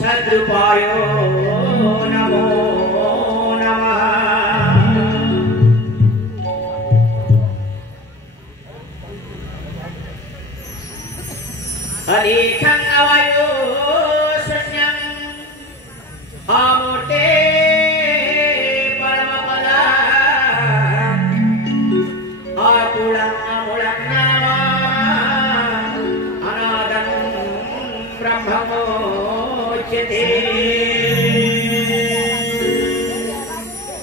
सद्रूपाय नमो नमः। अलेखं अवयो शून्यं अमूर्ते परमपदा आकुलं अमूलं अनादं ब्रह्ममोच्यते।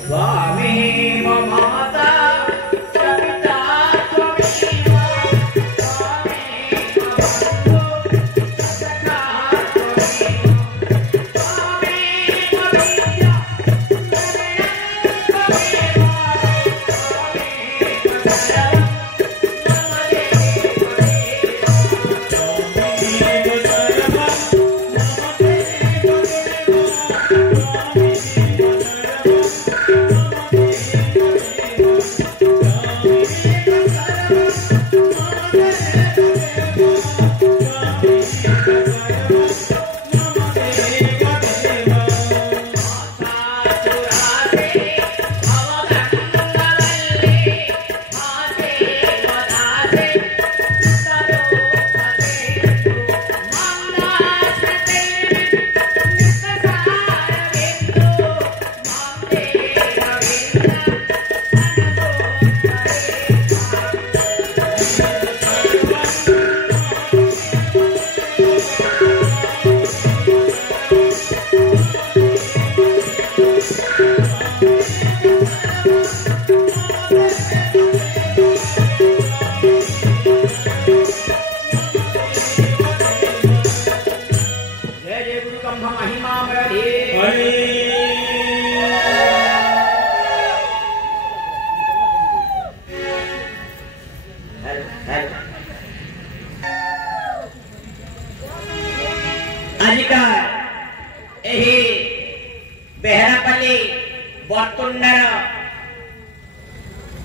त्वमेव माता पिता त्वमेव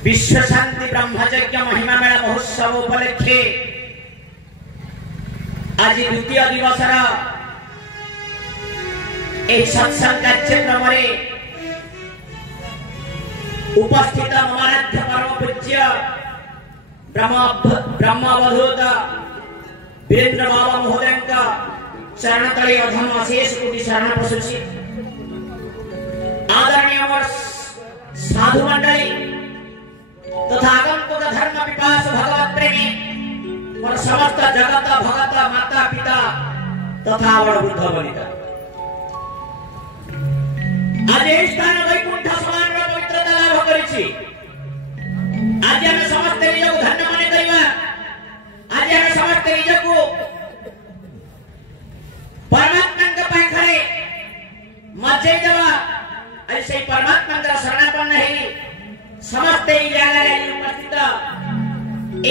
विश्व शांति ब्रह्मयज्ञ महिमा मेला महोत्सव उपलक्षे आज द्वितीय दिवस सत्संग कार्यक्रम उपस्थित ममाराध्य परम पूज्य ब्रह्मवधूत वीरेंद्र बाबा महोदय चरण तले अधम अशेष कोटि शरण प्रशंसी आदरणीय साधु मंडली तथा आगंतुक धर्म विकास भगवत प्रेमी और समस्त जगत भगत माता पिता तथा वृद्ध वनिता आज स्थान वैकुंठ समान पवित्रता लाभ करिछि। आज हम समस्त निज को धन्य माने करिबा। आज हम समस्त निज को परमात्मा के पाखरे मजे देवा ऐसे परमात्मा के शरणापन्न है समस्त जगह उपस्थित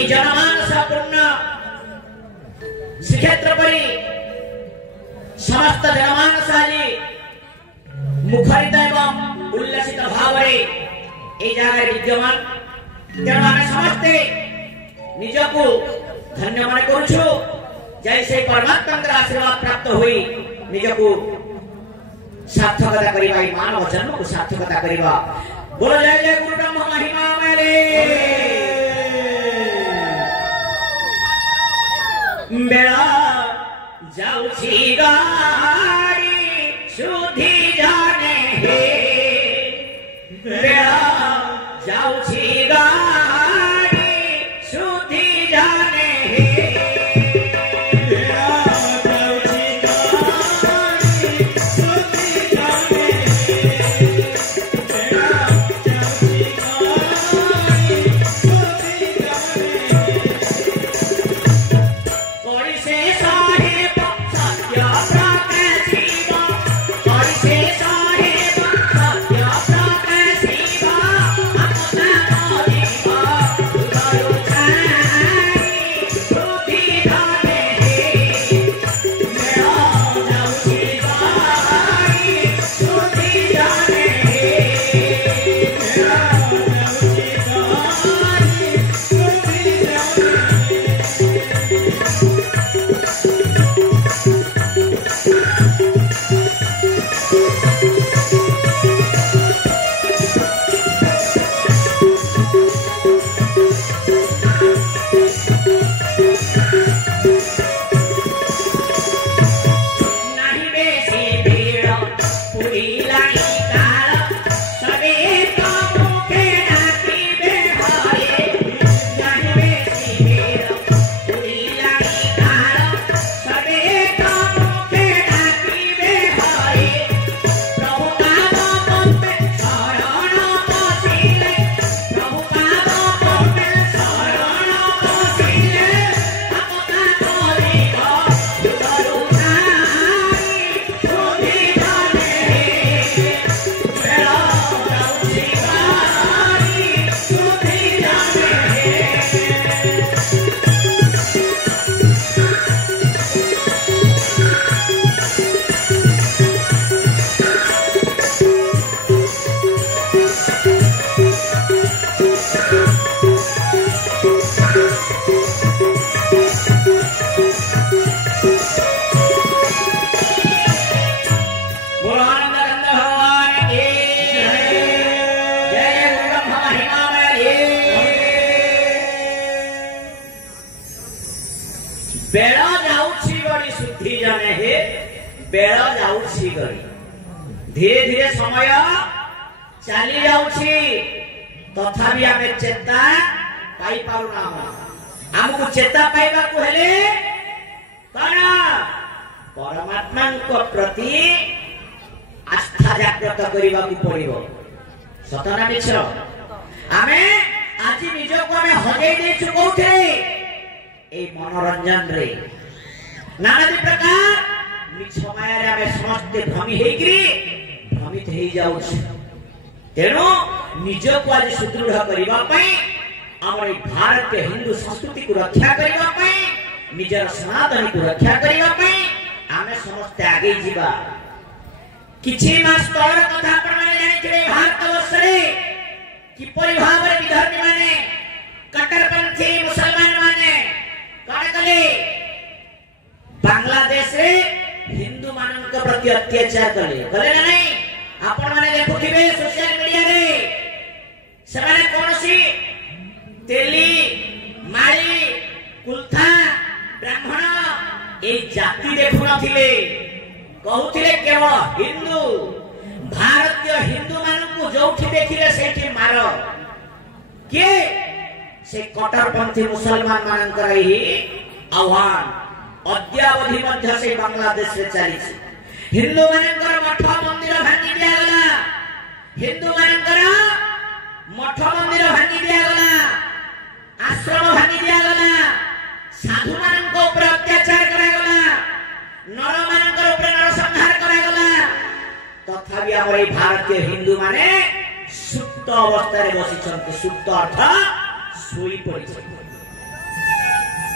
जनमानस पूर्ण श्रीक्षेत्र परी समस्त जनमानस आज मुखरित एवं उल्लसित भाव जगह विद्यमान तेणु आम समस्ते निजको धन्य मन करुछु जैसे परमात्मा आशीर्वाद प्राप्त हुई निजको सार्थकता करवा मानव जन्म को सार्थकता करवा। बोलो जय जय गुरु ब्रह्म महिमा मेले बेड़ा जाउछि गाड़ी सुधी जाने हे बेड़ा जाउछि गाड़ी सुधी जाने हे बेड़ा जाउछि गाड़ी सुधी जाने Party बेल जाउछि गरी धीरे धीरे समय चली जाउछि तथापि आमे चेता पाई पारुना हमको चेता पाइबा को हेले कौन परमात्मा को प्रति आस्था जागृत करने को पड़ो सतना मिछ आमे आज निज को आमे हजई देछु कोठे ए मनोरंजन रे नाना प्रकार मिछ माया रे आमे समस्त भ्रमी हेगिरी भ्रमित हे जाउछ तेनो निज को आज सुदृढ़ करबा पई हमर भारतीय हिंदू संस्कृति को रक्षा करबा पई निजर सनातन को रक्षा करबा पई आमे समस्त आगे जीवा किछि मास तळर कथा आपण माने जानिथिबे भारत वर्ष रे किपरि भाबरे विधर्मी माने कट्टरपंथी मुसलमान माने कण कले बांग्लादेश रे हिंदू मानक प्रति अत्याचार कले ना नहीं आपण माने देखुथिबे सोशल मीडिया रे सेमाने कोनसी तेली माली कुलथा ब्राह्मण ए जाति देखु नथिले कहूथिले केवल हिंदू भारतीय हिंदू मानकु जोठी देखिले सेठी मार के से कट्टरपंथी मुसलमान मानकर ही आह्वान अद्यावधि मध्य से बांग्लादेश रे चली हिंदू मानकर मठ मंदिर भांगी दिया गला हिंदू मानकर मठ मंदिर भांगी दिया गला आश्रम भांगी दिया गला साधु मानक ऊपर अत्याचार करा गला नर मानक ऊपर नरसंहार करा गला तथापि हमर भारतीय हिंदू माने सुप्त अवस्था रे बसिछन्ते सुप्त अर्थ सोई पड़िछ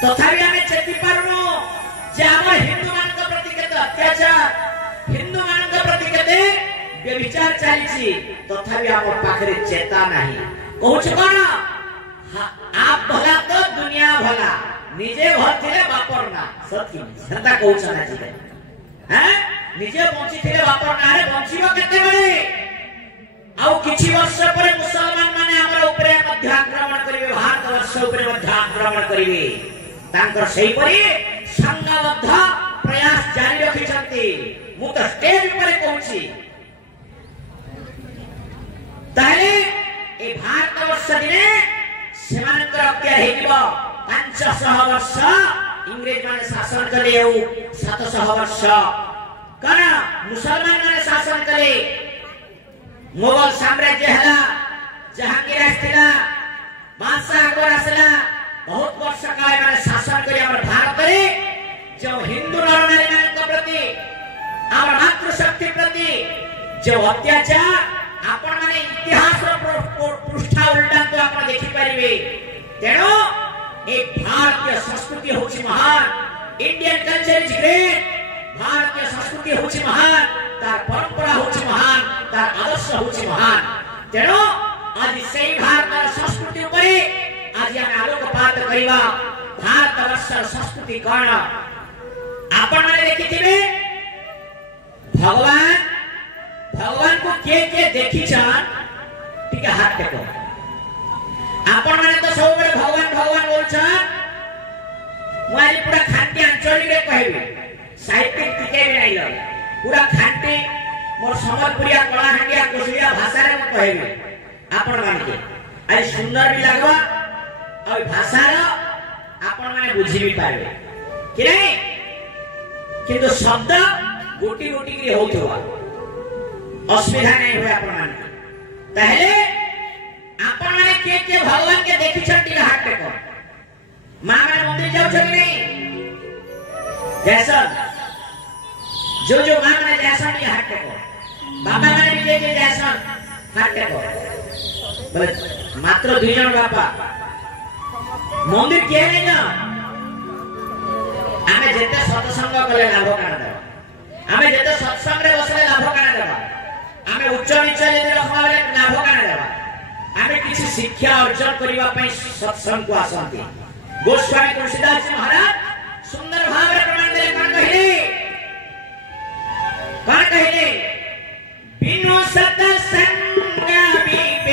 तथापि हमें चेती पारुनो जे हमर हिंदू मानक प्रति केते अत्याचार हिंदू मानक प्रति केते व्यभिचार चलीछि तथापि हमर पाखरे चेता नाही कहूछ कोन आप भला तो दुनिया भला निजे घर थिले बापर ना सत्य सता कहूछ ना जी हैं निजे बंची थिले बापर ना रे बंचीबो केते बेले आउ किछि वर्ष पर मुसलमान माने हमर ऊपर मध्य आक्रमण करिवे भारत वर्ष ऊपर मध्य आक्रमण करिवे तांकर सेही परि संगबद्ध प्रयास जारी रखिछन्ती मु तो स्टेज पर कहूछि ताले ए भारत वर्ष दिने सेमानकर हत्या हेजिबो 500 वर्ष इंग्रेज माने शासन कले 700 वर्ष कण मुसलमान माने शासन कले मुगल साम्राज्य हला जहांगीर आस्थिला बादशाह अकबर आसला बहुत वर्ष काल माने शासन करी हमर भारत रे जो हिंदू नरनारी मानक प्रति हमर मातृशक्ति प्रति जो अत्याचार आपण माने इतिहास पृष्ठा उल्टा तो आपण देखि परिबे तेनो एक भारतीय संस्कृति होछि महान इंडियन कल्चर इज ग्रेट भारतीय संस्कृति होछि महान तार परंपरा होछि महान तार आदर्श होछि महान तेनो आज सेही भारत संस्कृति उपरे आज हम आलोकपात करिवा भारत वर्ष संस्कृति कोन आपण माने देखिथिबे भगवान को के देखी छन टिके हाथ टेको आपण माने तो सब बड़े भगवान बोल छन मुआरी पूरा खांटी अंचलिक रे कहबे साहित्यिक टिके भी नहीं लग पूरा खांटी मोर समलपुरिया कलाहांडिया कोसलिया भाषा रे कहबे आपण माने के आज सुंदर भी लागबा और भाषा रो आपण माने बुझी भी पाबे कि नहीं किंतु शब्द गोटी गोटी के होथवा असुविधा नहीं हुए आपण माने पहले आपण माने के भगवान के देखि छटी हाथ टेको मां माने मंदिर जाउ छली नहीं जैसा जो मां माने जैसा भी हाथ टेको बाबा माने भी जे जैसा हाथ टेको बोले मात्र 2 जन बापा मंदिर के नहीं ना आमे जेते सत्संग कले लाभ काना देबा आमे जेते सत्संग रे बसले लाभ काना देबा आमे उच्च नीच यदि रखबा बेले लाभ काना देबा आमे किछि शिक्षा अर्जन करिवा पई सत्संग को आसंती गोस्वामी तुलसीदास जी महाराज सुंदर भाव रे प्रमाण देले कोन कहिले बिनु सत्संग विवेक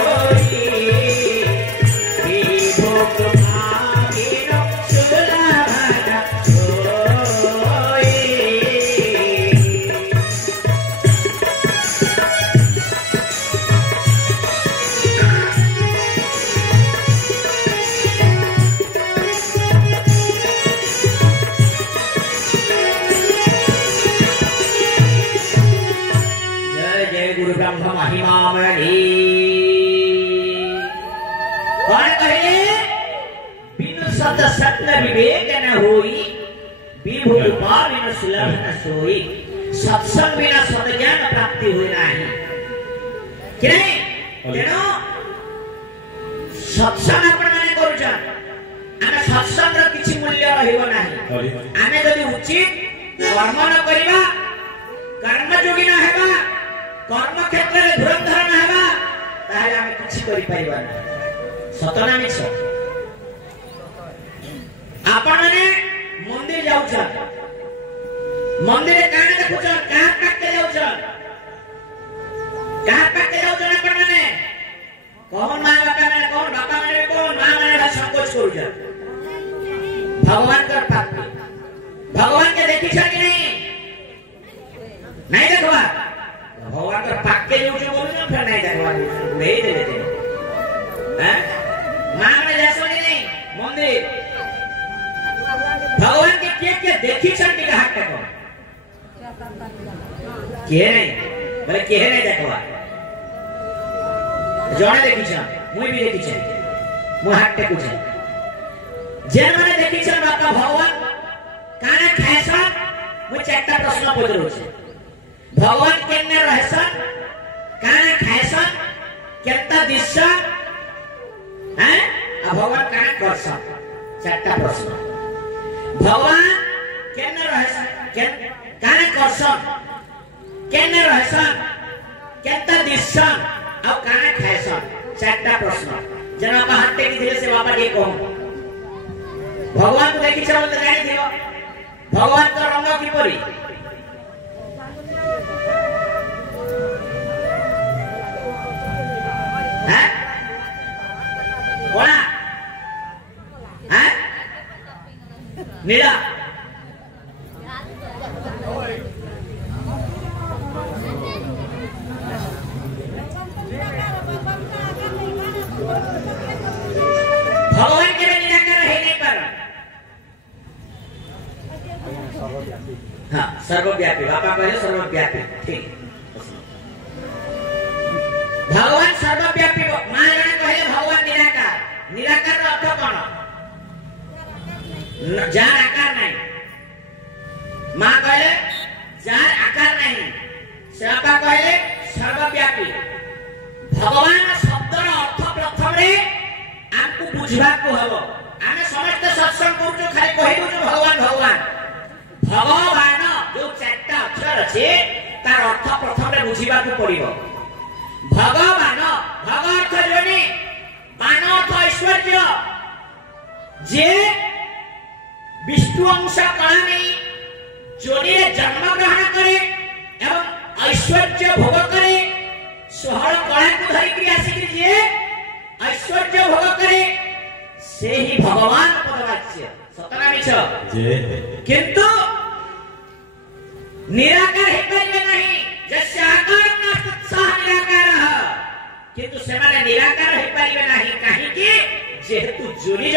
होई विभोग भागिनो सुलभ कमली कौन कहे बिनु सत सत्य विवेक न होई विभु रूपा बिनु सुलभ न सोई सत्संग बिना सद्ज्ञान प्राप्ति हुई नहीं कि नहीं तेणु सत्संग आपण माने करूछन आमे सत्संग र किछि मूल्य रहिबो नाही आमे जदि उचित कर्म न करिबा कर्म जोगी न हेबा कर्म क्षेत्र रे धुरंधर न हेबा ताहे आमे किछि करि पाइबा नाही सतना मिछ आपण माने मंदिर जाउछन मंदिर काने देखुछन का पाके जाउछन आपण माने कौन माँ बापा मैंने कौन बापा मैंने कौन माँ मैंने संकोच करूँ भगवान कर पापी भगवान के देखी कि नहीं देखवा भगवान कर पाके जो बोलू ना फिर नहीं देखवा नहीं दे देते हैं माँ मैंने जैसा नहीं मंदिर भगवान के क्या देखी छन के हाथ टेको के नहीं बोले के नहीं देखवा जणे देखी छ मुई भी देखी छ मु हाथ टेकु छ जे माने देखी छ बापा भगवान काने खायसा मु चारटा प्रश्न पजरू छ भगवान केने रहसा काने खायसा केता दिशा हैं आ भगवान काने करसा चारटा प्रश्न भगवान केने रहसा काने करसा केने रहसा केता दिशा अब काने खायसा चारटा प्रश्न जना बाबा हट्टे की धीरे से बाबा ये कहूं भगवान को देखी छ बोलते जानि दियो भगवान का रंग की परी हैं कोना हैं नीला भगवान के निराकार है नहीं पर हाँ सर्वव्यापी बापा कहे सर्वव्यापी ठीक भगवान सर्वव्यापी मां जने कहे भगवान निराकार निराकार रो अर्थ कोन जार आकार नहीं मां कहे जार आकार नहीं बापा कहे सर्वव्यापी भगवान शब्द रो अर्थ प्रथम रे आपको बुझवा को हबो आमे समस्त सत्संग करू खाली कहि दउ भगवान भगवान भगवान जो चारटा अक्षर अछि तार अर्थ प्रथम रे बुझिबा को पड़िबो भगवान भग अर्थ जोनी मान अर्थ ऐश्वर्य जे विष्णु अंश कला नहीं जोनी रे जन्म ग्रहण करे एवं ऐश्वर्य भोग करे सोहळ कला को धरि कि आसी कि जे ऐश्वर्य भोग करे से ही भगवान पदवाच्य सतना मिछ किंतु निराकार हे परिबे नहीं जस्य आकार नास्ति सह निराकारः किंतु से माने निराकार हे परिबे नहीं काहे कि जेहेतु जोनी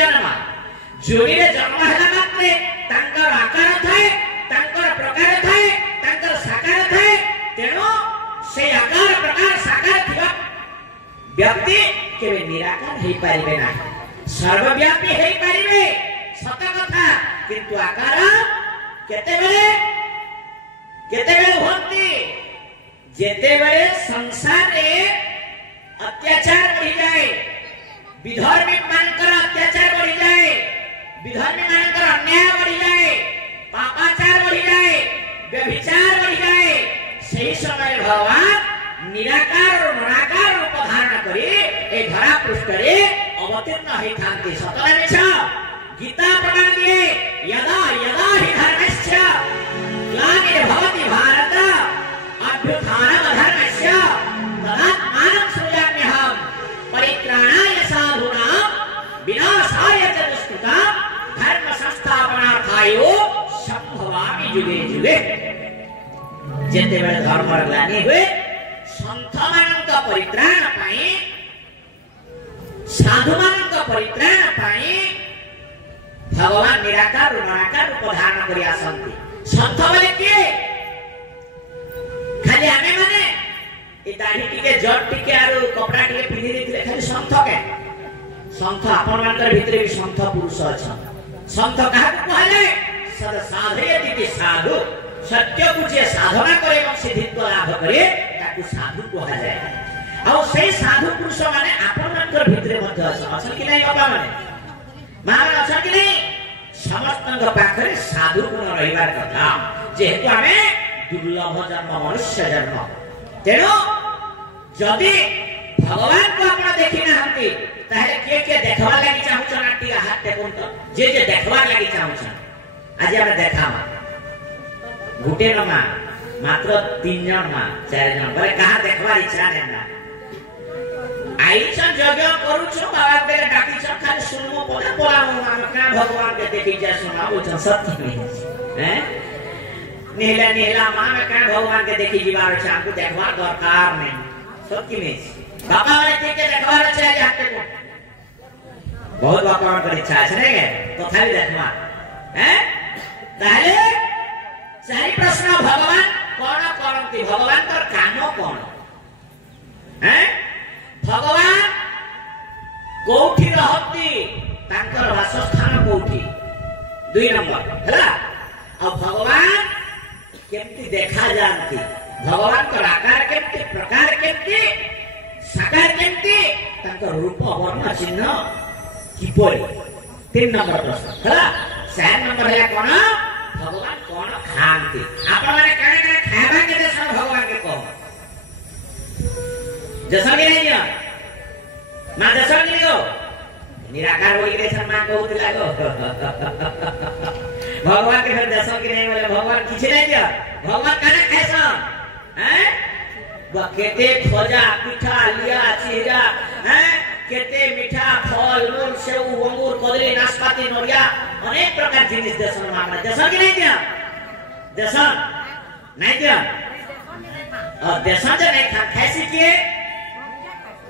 रे जन्म होला मात्रे तांकर आकार थाए तांकर प्रकार थाए तांकर साकार थाए तेणु से आकार प्रकार साकार थिबा व्यक्ति केवे निराकार हे परिबे नाही सर्वव्यापी हे परिबे सत कथा किंतु आकार केते बेले होती जेते बेले संसार रे अत्याचार बढ़ी जाए विधर्मी मानकर अत्याचार बढ़ी जाए विधर्मी मानकर अन्याय बढ़ी जाए पापाचार बढ़ी जाए व्यभिचार बढ़ी जाए सही समय भगवान निराकार और निराकार रूप धारण करी ए धरा पृष्ठ रे अवतीर्ण हे थांती सतला मिछ गीता प्रमाण दिए यदा यदा हि धर्मस्य ग्लानिर्भवति भारत अभ्युत्थानम् अधर्मस्य तदात्मानं सृजाम्यहम् परित्राणाय साधूनां विनाशाय च दुष्कृतां धर्म संस्थापनार्थाय संभवामि युगे युगे जेते बेले धर्म ग्लानि हुए संत मानक परित्राण पाई साधु मानक परित्राण पाई भगवान निराकार और निराकार रूप धारण करि आसंती संत बोले किए खाली आमे माने ए दाढ़ी टिके जट टिके आरो कपड़ा टिके पिनि देथिले खाली संथ के संथ आपन मानकर भितरे भी संथ पुरुष अच्छा संथ कहा कहले सद साधयति साधु सत्य बुझे साधना करे और सिद्धित्व लाभ करे ताकू साधु कहा जाए आ से साधु पुरुष माने आपन मानकर भितरे मध्य अच्छा कि नहीं बाबा माने महाराज अच्छा कि नहीं समस्त पाखरे साधु गुण रहिबार कथा जेहेतु आमे दुर्लभ जन्म मनुष्य जन्म तेणु जदि भगवान को आपण देखि नाहंती ताहे के देखवा लागि चाहू छ नाटी हाथ देखुन तो जे देखवा लागि चाहू छ आज हम देखामा गुटे नमा मात्र 3 जन मा 4 जन बरे कहा देखवा इच्छा नेना आई छ जगह करू छ बाबा के डाकी छ खाली सुनमो पोला पोला का भगवान के देखि जा सुनाबो छ सत्य नहीं हैं नेहला नेहला मान का भगवान के देखि जीवार छ हमको देखवा दरकार नहीं सत्य नहीं बाबा वाले के देखवा छ जाते को बहुत बाबा कर इच्छा है नहीं तो खाली देखवा हैं ताले चारि प्रश्न भगवान कोन करंती भगवान तर काम कोन हैं भगवान कोठी रहती तांकर वासस्थान कोठी 2 नंबर हला अब भगवान केमती देखा जानती भगवान का आकार केमती प्रकार केमती साकार केमती तांकर रूप वर्ण चिन्ह किपरि 3 नंबर प्रश्न हला 4 नंबर है कोन भगवान कोन खांती आपण माने काने खाबा के देश भगवान के को जैसा कि नहीं ना जैसा कि नहीं हो निराकार बोली के देश मां कहत लागो भगवान के फिर जैसा कि नहीं बोले भगवान किछ नहीं दिया भगवान काने खाइसा हैं केते खोजा पिठा लिया चिरा हैं केते मीठा फल मूल सेव अंगूर कदली नाशपाती नरिया अनेक प्रकार जिनिस देशन मांगना देशन कि नहीं दिया देशन नहीं दिया और देशन जे नहीं खा खाइसी किए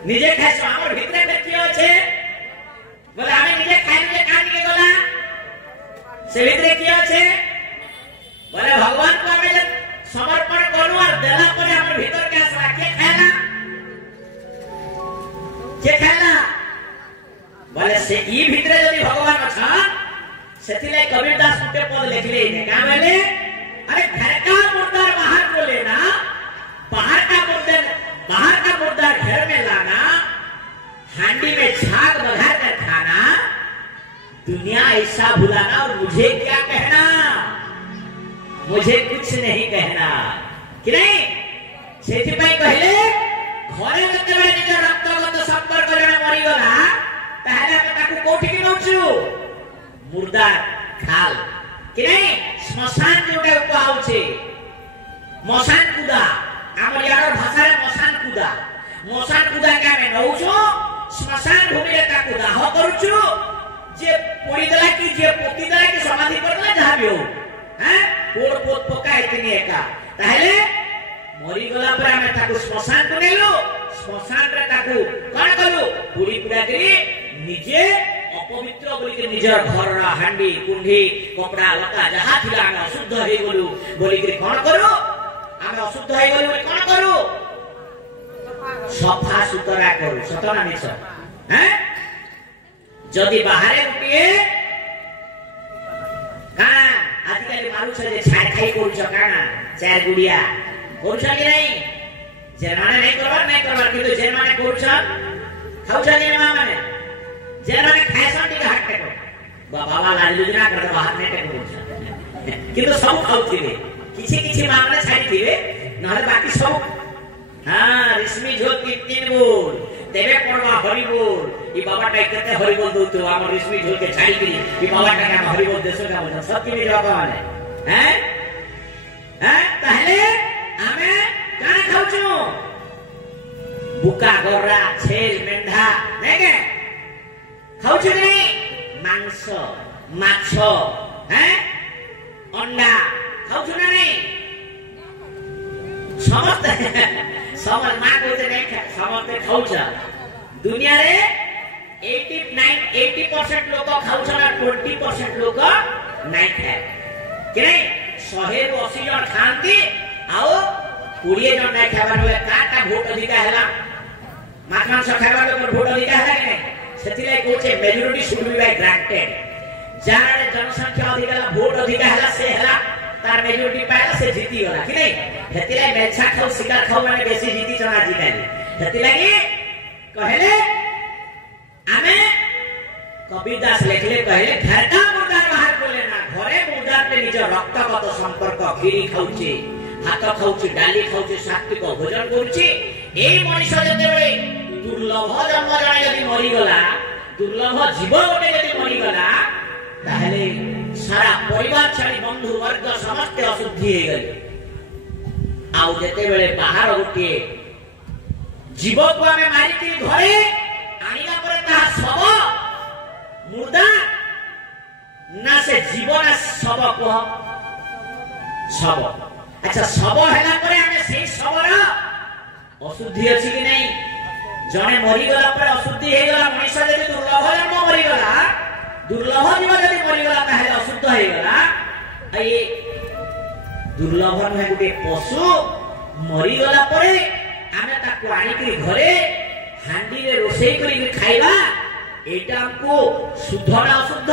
निजे खाइसो हमर भितरे देखियो छे बोले हमें निजे खाइ के कान के गला से भितरे कियो छे बोले भगवान को हमें समर्पण करू और देला पर हमर भीतर के आसरा के खाइला बोले से ई भितरे यदि भगवान अच्छा सेथिले कबीरदास के पद लिखले ने का बोले अरे घर का मुर्दा बाहर को लेना बाहर का मुर्दा घर में लाना हांडी में छाग बघार कर खाना दुनिया ऐसा भुलाना और मुझे क्या कहना मुझे कुछ नहीं कहना कि नहीं सेथि पई कहले घरे जतबे निज रक्तगत संपर्क जने मरि गला ताहले हम ताकू कोठी कि नउछु मुर्दा खाल कि नहीं श्मशान जोटे उपहाउ छे मशान कुदा हमर यार भाषा रे मशान कुदा के हम नउछु श्मशान भूमि रे ताकू दाह करूछु जे पोड़ी देला कि जे पोती देला कि समाधि कर देला जहा भी हो हैं पोड़ पोत पका इतनी एका ताहले मरी गला पर हम ताकू श्मशान को नेलु श्मशान रे ताकू कोन कलु पुरी पुरा करी निजे अपवित्र बोली के निजर घर रा हांडी कुंडी कपड़ा लता जहा थिला हम अशुद्ध हे बोलु बोली के कोन करू हम अशुद्ध हे बोलु कोन करू सफा सुतरा करू सतना निस हैं जदि बाहरे उठिए काना आजकल मालूम छे जे छाय खाई करू छ काना चार गुड़िया करू छ कि नहीं जेमाने नहीं करबार किंतु जेमाने करू छ खाउ छ कि माने जेमाने खायसन टिक हाट टेको बाबा लाल योजना कर बाहर नहीं टेको किंतु सब खाउथिबे किछि मामले छाड़िथिबे नहले बाकी सब हां रेशमी झोल 3 बोल देवे पड़वा हरि बोल ई बाबा टाइ केते हरि बोल दउतो हमर रेशमी झोल के छाड़ी करी ई बाबा टाइ हम हरि बोल देसो का बोल सब के जवाब माने हैं पहले हमें काना खाउछु बुका गोरा छेल मेंढा देखे खाउछु नहीं मांस माछ हैं अंडा खाउछु नहीं समझ मां कोते नहीं समझते खाउछ दुनिया रे 80% लोग खाउछ ना 20% लोग नहीं खाए कि नहीं 180 जन खाती आओ 20 जन नहीं खाइबा बोले काटा भोट अधिकार हैला माछ मांस खाइबा लोक भोट अधिकार हैला कि नहीं सेतिले कोचे majority should be by granted जार जनसंख्या अधिकार भोट अधिकार हैला से हैला तार मेजॉरिटी पाइला से जीती होला कि नहीं हेतिले मेछा खाऊ शिकार खाऊ माने बेसी जीती चना जीताली हेतिले कि कहले आमे कबीरदास लेखले कहले घर का मुर्दार बाहर को लेना घरे मुर्दार पे निज रक्तगत संपर्क खीरी खाउची भात खाउची डाली खाउची सात्विक भोजन करूची एई मनुष्य जते बेले दुर्लभ जन्म जणे यदि मरि गला दुर्लभ जीव गोटे यदि मरि गला ताहले सारा परिवार छाड़ी बंधु वर्ग समस्त अशुद्धि हे गले आउ जते बेले बाहर गोटे जीव को हमें मारिकी घरे आनिला परे ता सब मुर्दा ना से जीवन सब को सब अच्छा सब हैला परे हमें से सबर अशुद्धि अछि कि नहीं जने मरि गला पर अशुद्धि हे गला मनुष्य जदि दुर्लभ जन्म मरि गला दुर्लभ जीव जदि मरि गला ताहे अशुद्ध हे गला ए दुर्लभ नहे गुटे पशु मरि गला परे आमे ताको आनी के घरे हांडी रे रोसेई करी खाइबा एटा हमको शुद्ध ना अशुद्ध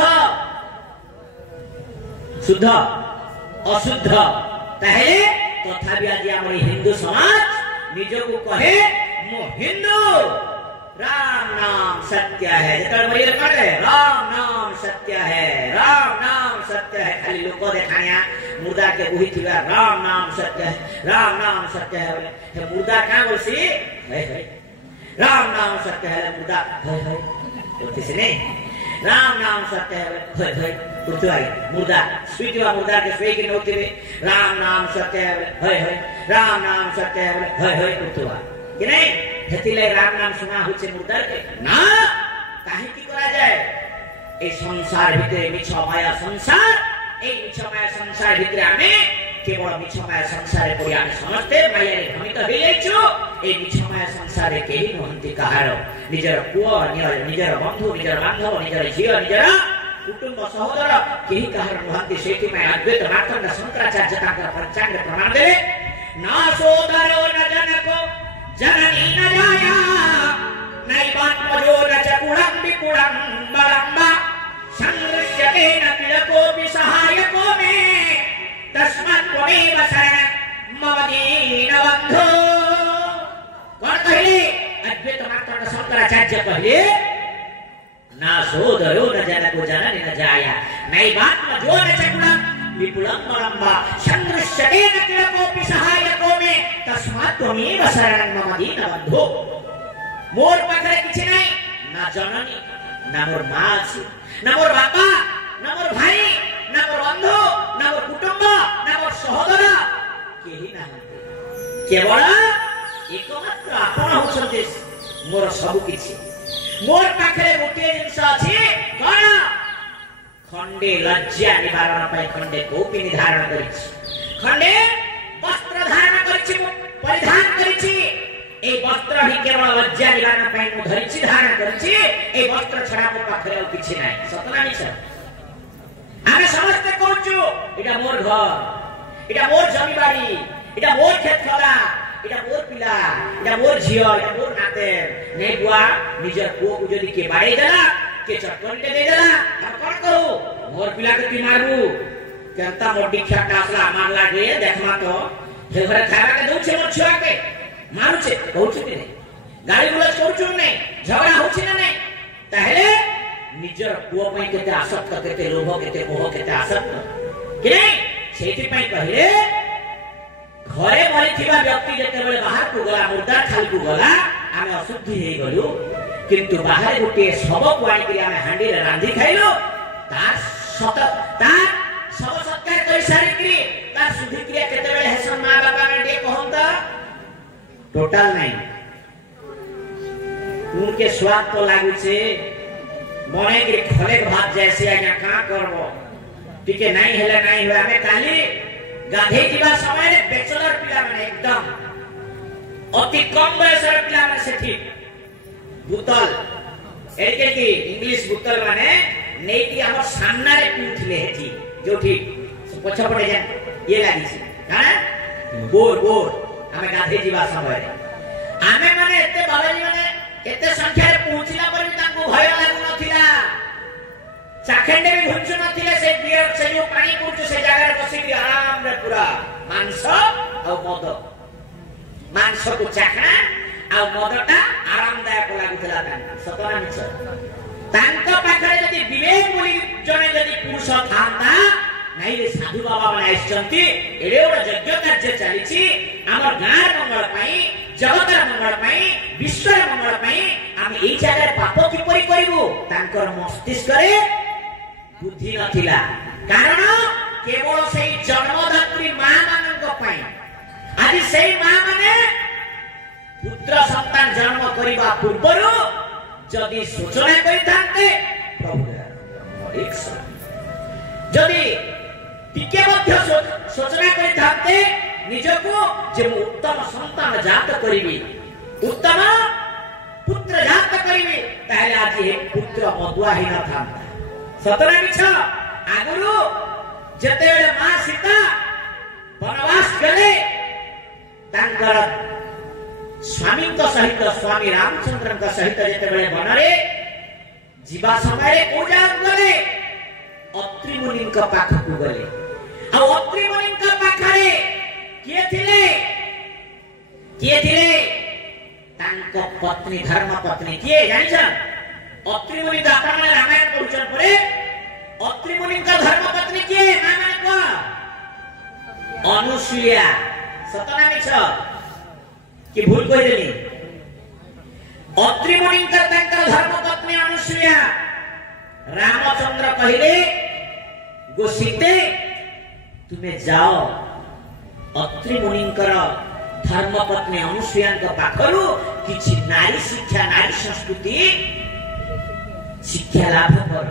शुद्ध अशुद्ध ताहे तथापि आज हमर हिंदू समाज निजो को कहे मो हिंदू राम नाम सत्य है जतल मरिर करे राम नाम सत्य है राम नाम सत्य है खाली लोक देखाया मुर्दा के बुही थिबा राम नाम सत्य है राम नाम सत्य है बोले मुर्दा का बोलसी है राम नाम सत्य है मुर्दा है बोलते से नहीं राम नाम सत्य है उठवाई मुर्दा स्वीटवा मुर्दा के स्वे के नोते में राम नाम सत्य है राम नाम सत्य है उठवा कि नहीं हेतिले राम नाम सुना होचे मुर्दार के ना काहे की करा जाए ए संसार भितरे मिछ माया संसार ए मिछ माया संसार भितरे हमें केवल मिछ माया संसार पड़ी आमे समझते माया रे भ्रमित हो जाइछु ए मिछ माया संसार के ही नहंती कहार निजर पुओ निजर बंधु निजर बांधव निजर झियो निजर कुटुंब सहोदर केही कहार नहंती सेठी में अद्वैत मार्तंड शंकराचार्य ताकर पंचांग प्रमाण देले ना सोदरो न जनको जननी न जाया नैवान मजो न चकुड़ं विपुड़ं बलंबा संगृह्यते न किलकोपि सहायको मे तस्मात् त्वमेव शरणं मम दीनबन्धो कौन कहले अद्वैत मार्तंड शंकराचार्य कहले ना सोदरो न जनको जननी न जाया नैवान मजो न चकुड़ं विपुलं बलंबा संगृह्यते न किलकोपि सहायको मे तस्मात् त्वमेव शरणं मम दीनबन्धो मोर पाखरे किछि नै ना जननी ना मोर मां अछि ना मोर बापा ना मोर भाई ना मोर बंधु ना मोर कुटुंब ना मोर सहोदर केही नाही केवल एकमात्र आपण होछन्ते मोर सब किछि मोर पाखरे गोटे जिंस अछि कोन खंडे लज्जा निवारण पाई खंडे गोपी निर्धारण करिछि खंडे वस्त्र धारण करिछि परिधान करिछि ए वस्त्र ही केवल लज्जा निवारण पाई मु धरिछि धारण करिछि ए वस्त्र छडा मो पाखरे और किछि नै सतना नि छ आमे समस्त कहछु एटा मोर घर एटा मोर जमीबाड़ी एटा मोर खेत खला एटा मोर पिला एटा मोर झियो एटा मोर नाते ने बुआ निजर पुओ को जदी के बाड़े देला के चटकन दे देला हम कोन कहू मोर पिला के की मारू केनता मोर दीक्षा कासला मार लागे देखमा तो हे घरे खावा के दउ छे मोर छुआ के मारू छे कहू छे गाड़ी गुलास करू छु नै झगड़ा हो छी नै ताहेले निजर पुओ पई केते आसक्त केते लोभ केते मोह केते आसक्त कि नै सेति पई कहले घरे मरि थिबा व्यक्ति जते बेले बाहर को गला मुर्दा खाल को गला आमे अशुद्धि हे गलु किंतु बाहर गोटे सब को आइ के आमे हांडी रे रांधी खाइलो तार सब सत्कार करि सारी क्री तार शुद्धि क्रिया केते बेले हेसन मां बापा ने डे कहंता टोटल नहीं उनके स्वाद तो लागू छे मने के खले भात जैसे आज्ञा का करबो टिके नहीं हेले नहीं होय हमें काली गाधे जीवा समय रे बैचलर पिला माने एकदम अति कम बयसर पिला माने सेठी बुतल एके की इंग्लिश बुतल माने नेई की हमर सामना रे पिउथिले हेठी जोठी पछपटे जे ये लागि छै हां बोर आमे गाधे जीवा समय आमे माने एते बाबाजी माने एते संख्या रे पहुंचला पर भी तांको भय लागु नथिला चाखेंडे भी घुंचु नथिले से बियर से जो पानी पुरचु से जगह रे बसी भी आराम रे पूरा मांस और मद मांस को चाखना और मदटा आरामदायक लागुतला तांको सतना मिछ तांको पाखरे जदी विवेक बोली जने जदी पुरुष थांता नहीं रे साधु बाबा माने आइछंती एडे ओडा यज्ञ कार्य चलीछि हमर गार मंगल पई जगतर मंगल पई विश्वर मंगल पई हम एई जगह पाप किपरि करिवो तांकर मस्तिष्क रे बुद्धि नथिला कारण केवल सेई जन्मदात्री मां मानक पई आज सेई मां माने पुत्र संतान जन्म करिबा पूर्वरु जदि सूचना करिथांते प्रभु एक जदि टिके मध्य सूचना करिथांते निजको जे उत्तम संतान जात करिबी उत्तम पुत्र जात करिबी ताले आज हे पुत्र मदुआ हि न थांता सतरा मिछ आगुरु जते बेले मां सीता वनवास गले तांकर स्वामी सहित स्वामी रामचंद्र सहित जते बेले वनरे जीवा समय को जाग गले अत्रि मुनि पाखकु गले आ अत्रि मुनि पाखरे किए थिले तांको पत्नी धर्म पत्नी किए जानिछ अत्रि मुनि आपण रामायण पढुछन परे अत्रि मुनि धर्म पत्नी किए माने को अनुसुया सतना मिछ कि भूल कहि देली अत्रि मुनि तांकर धर्म पत्नी अनुसुया रामचंद्र कहिले गो सीते तुम्हें जाओ अत्रि मुनिंकर धर्म पत्नी अनुसुया पाखरु किछि नारी शिक्षा नारी संस्कृति शिक्षा लाभ कर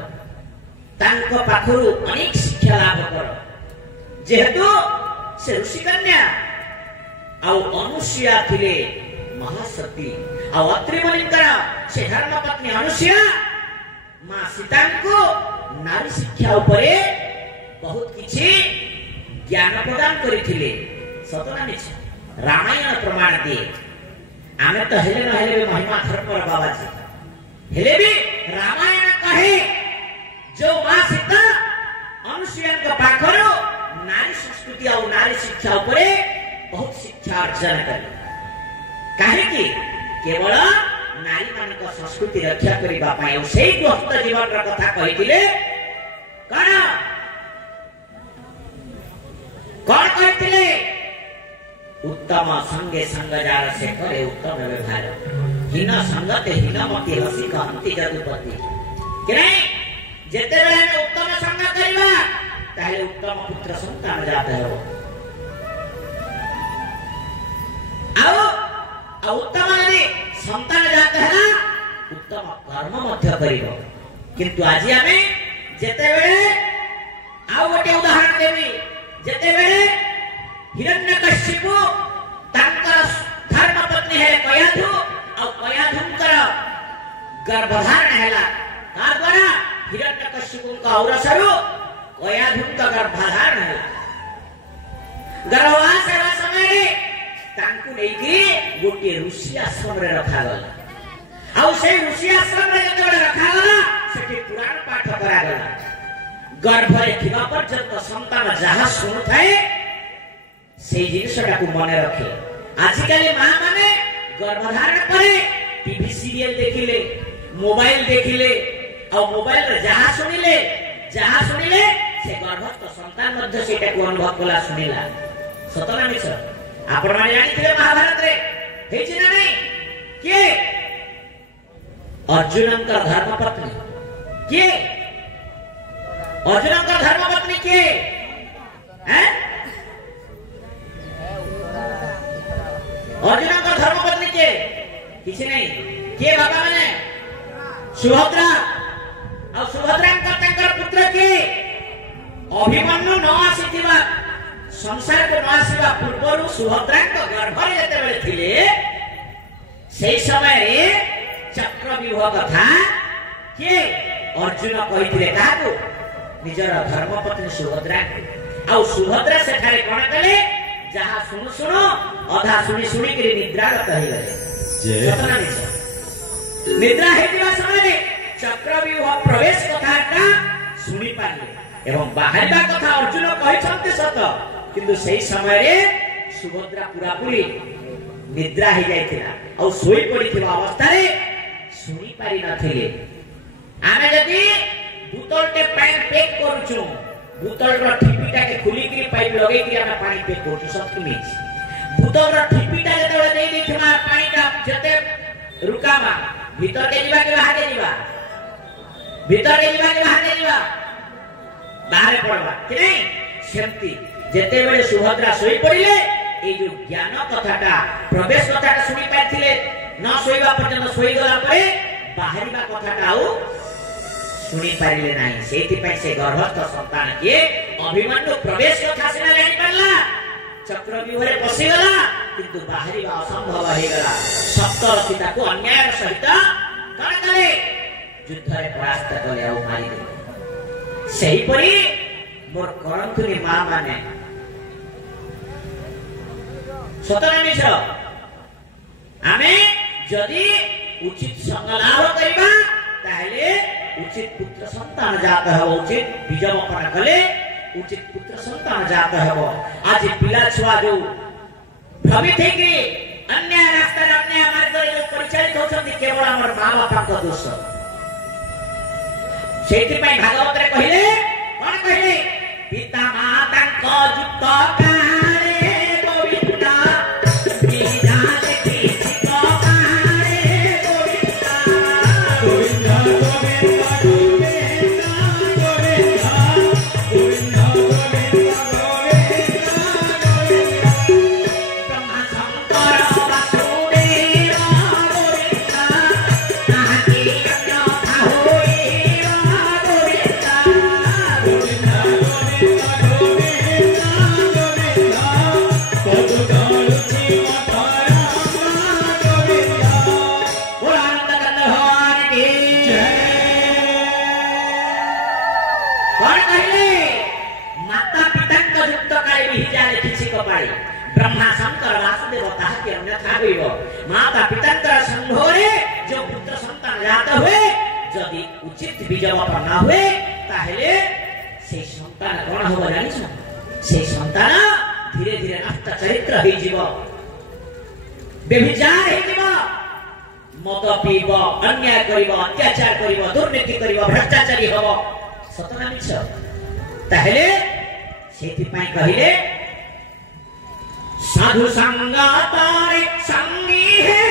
तांको पाखरु अनेक शिक्षा लाभ कर जेहेतु से ऋषि कन्या आ अनुसुया थिले महासती आ अत्रि मुनिंकर से धर्म पत्नी अनुसुया मां सीता को नारी शिक्षा उपरे बहुत किछि ज्ञान प्रदान करिथिले सतना मिछ रामायण प्रमाण दिए आमे तो हेले न हेले महिमा धर्म पर बाबाजी हेले भी रामायण कहे जो मां सीता अनुसुया के पाखरो नारी संस्कृति और नारी शिक्षा उपरे बहुत शिक्षा अर्जन करी काहे कि केवल नारी मान को संस्कृति रक्षा करिबा पाए और सेही गृहस्थ जीवन र कथा कहिथिले कोन कहिथिले उत्तम संगे संग जार से करे उत्तम व्यवहार हीन संगते हीनमति हसी कहंती जदुपति कि नहीं जेते बेले हम उत्तम संग करिबा ताले उत्तम पुत्र संतान जाते हो आओ उत्तम यदि संतान जाते है ना उत्तम कर्म मध्य करिबो किंतु आज आमे जेते बेले आउ गोटे उदाहरण देबी जेते बेले हिरण्यकशिपु तांकर धर्म पत्नी है कयाधु और कयाधुंकर गर्भधारण हैला तार द्वारा हिरण्यकशिपु का औरसरु कयाधुंकर गर्भधारण हैला गर्भवास हेबा समय रे तांकु नेकी गोटे ऋषि आश्रम रे रखा गला आ से ऋषि आश्रम रे जते रखा गला सेठी पुराण पाठ करा गला गर्भ रे थिबा पर्यंत संतान जहा सुनु थाए से जिनिसटा को मन रखे आजिकल मां माने गर्भधारण करे टीवी सीरियल देखिले मोबाइल देखिले और मोबाइल रे जहा सुनिले से गर्भस्थ संतान मध्य सेटा को अनुभव कला सुनिला सतना मिछ आपण माने जानिथिले महाभारत रे हेछि ना नहीं के अर्जुनंकर धर्मपत्नी के अर्जुनंकर धर्मपत्नी के हैं अर्जुनंकर धर्मपत्नी के किछि नहीं के बाबा माने सुभद्रा और सुभद्रांकर तांकर पुत्र के अभिमन्यु न आसीथिबा संसार को न आसीबा पूर्वरु सुभद्रांकर गर्भ रे जते बेले थिले सेही समय रे चक्रव्यूह कथा के अर्जुन कहिथिले काहको निजर धर्मपत्नी सुभद्रा आ सुभद्रा सेठारे कोन कले जहा सुनु सुनु अधा सुनी सुनी के निद्रागत हो गए सतना मिछ निद्रा हेतिबा समय चक्रव्यूह प्रवेश कथाटा सुनी पाले एवं बाहरबा कथा अर्जुन कहिसंते सत किंतु सेही समय रे सुभद्रा पूरा पूरी निद्रा हो जाइथिला और सोई पड़िथिबा अवस्था रे सुनी पारि नथिले आमे जदी बोतलटे पानी पैक करूछु बोतल रो ठिपीटा के खुली के पाइप लगे के आमे पानी पैक करूछु सब मिछ बोतल रो ठिपीटा जते दे देथिमा पानीटा जते रुकामा भीतर के जीवा के बाहर के जीवा भीतर के जीवा के बाहर के जीवा बाहर पड़वा कि नहीं सेमती जते बेले सुभद्रा सोई पड़िले ए जो ज्ञान कथाटा प्रवेश कथाटा सुनी पाइथिले न सोईबा पर्यंत सोई गला परे बाहरीबा कथाटा आउ सुनी पारिले नाही सेति पय से गर्भस्थ संतान के अभिमन्यु प्रवेश कथा सिना जानि पारला चक्रव्यूह रे पसी गला किंतु बाहरीबा असंभव हे गला सप्तरथिता को अन्याय सहित कण करे युद्ध रे परास्त कले आउ मारि दे सेही परी मोर करंतुनी मां माने सतना मिछ आमे जदि उचित संग लाभ करिबा ताहले उचित पुत्र संतान जात हबो उचित बीजवपन कले उचित पुत्र संतान जात हबो आज पिला छुआ जो भ्रमित है कि अन्य रास्ता अन्य मार्ग जो परिचालित होछन्ति केवल हमर मां बापा को दोष सेति पय भागवत रे कहिले कोन कहिले पिता माता को जुक्त कारे गोविंदा बीजा देखि को कारे गोविंदा गोविंदा ब्रह्मा शंकर वासुदेव ताके अन्यथा होइबो माता पिता संघरे जो पुत्र संतान जात हुए यदि उचित बीजवपन न हुए ताहले से संतान कोन होबो जानि छ से संतान धीरे धीरे नष्ट चरित्र होई जीव व्यभिचार होई जीव मद पीब अन्याय करिब अत्याचार करिब दुर्नीति करिब भ्रष्टाचारी होबो सतना मिछ ताहले सेति पय कहिले साधु संगा तारे संगी है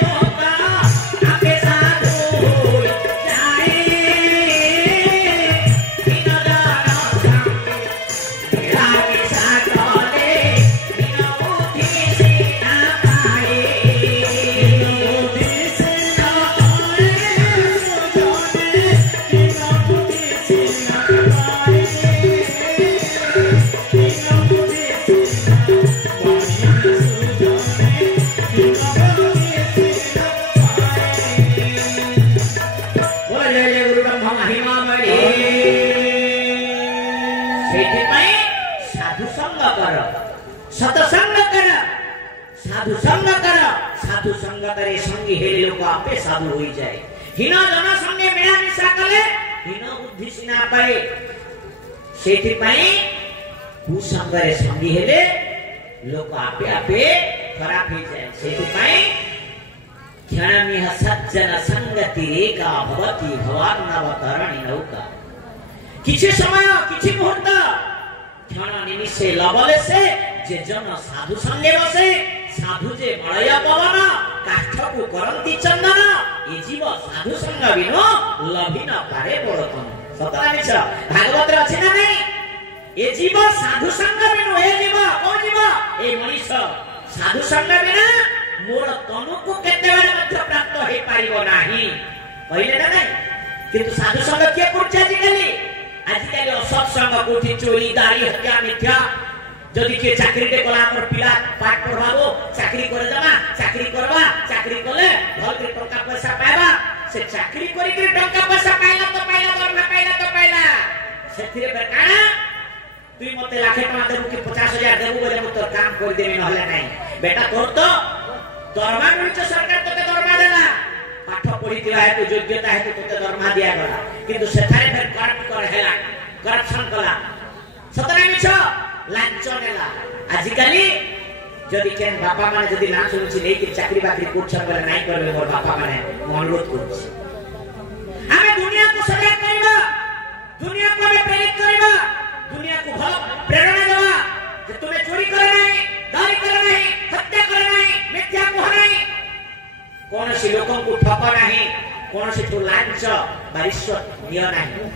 लोका आके साधु जाए बिन दाना संगे लागे साथले बिन बुद्धि से ना पाए बिन बुद्धि से ना पाए सुजाने बिन बुद्धि से ना पाए बिन बुद्धि सत्संग कर साधु संग कर साधु संगत रे संगी हेले लोक आपे साधु होई जाए हिना जन संगे मेला मिसा कले हिना बुद्धि सिना पाए सेति पई कुसंग रे संगी हेले लोक आपे आपे खराब हो जाए सेति पई क्षणमिह सज्जन संगति रेका भवति भवान नवतरणी नौका किछि समय किछि मुहूर्त क्षण निमिषे लबले से जे जन साधु संगे बसे साधु जे मलय पवन काष्ठ को करंती चंदन ए जीव साधु संग बिनो लभी न पारे बड़तन सतरा मिछ भागवत रे अछि ना नहीं ए जीव साधु संग बिनो ए जीव ओ जीव ए मनीष साधु संग बिना मोर तनु को केते बेले मध्य प्राप्त हे पारिबो नाही कहिले ना नहीं किंतु साधु संग के पुरछा आजिकाली असत संग कोठी चोरी दारी हत्या मिथ्या जदि के चाकरी के कला पर पिला पाठ पढ़ाबो चाकरी करे दमा चाकरी करबा चाकरी कले भल के टका पैसा पाएबा से चाकरी करी के टका पैसा पाइला तो पाइला सेथिरे बेकाना तुई मते लाखे टका देबु कि 50,000 देबु बोले मत काम कर देबे नहले नहीं बेटा तोर तो दरमा मिलछ सरकार तोते दरमा देला पाठ पढ़ी दिया है तो योग्यता है तो तोते दरमा दिया गला किंतु सेठारे फिर करप्ट कर हेला करप्शन कला सतरा मिछ लांच नेला आजिकाली जदि केन बापा माने जदि ना सुनछि नै कि चाकरी बाकरी कोछन बोले नाही करबे मोर बापा माने अनुरोध करछि हमें दुनिया को सजा करबा दुनिया को हमें प्रेरित करबा दुनिया को भल प्रेरणा देबा जे तुम्हें चोरी करे नहीं दारी करे नहीं हत्या करे नहीं मिथ्या कह नहीं कौन सी लोगों को ठक नहीं कौन सी तो लांच रिश्वत नियो नहीं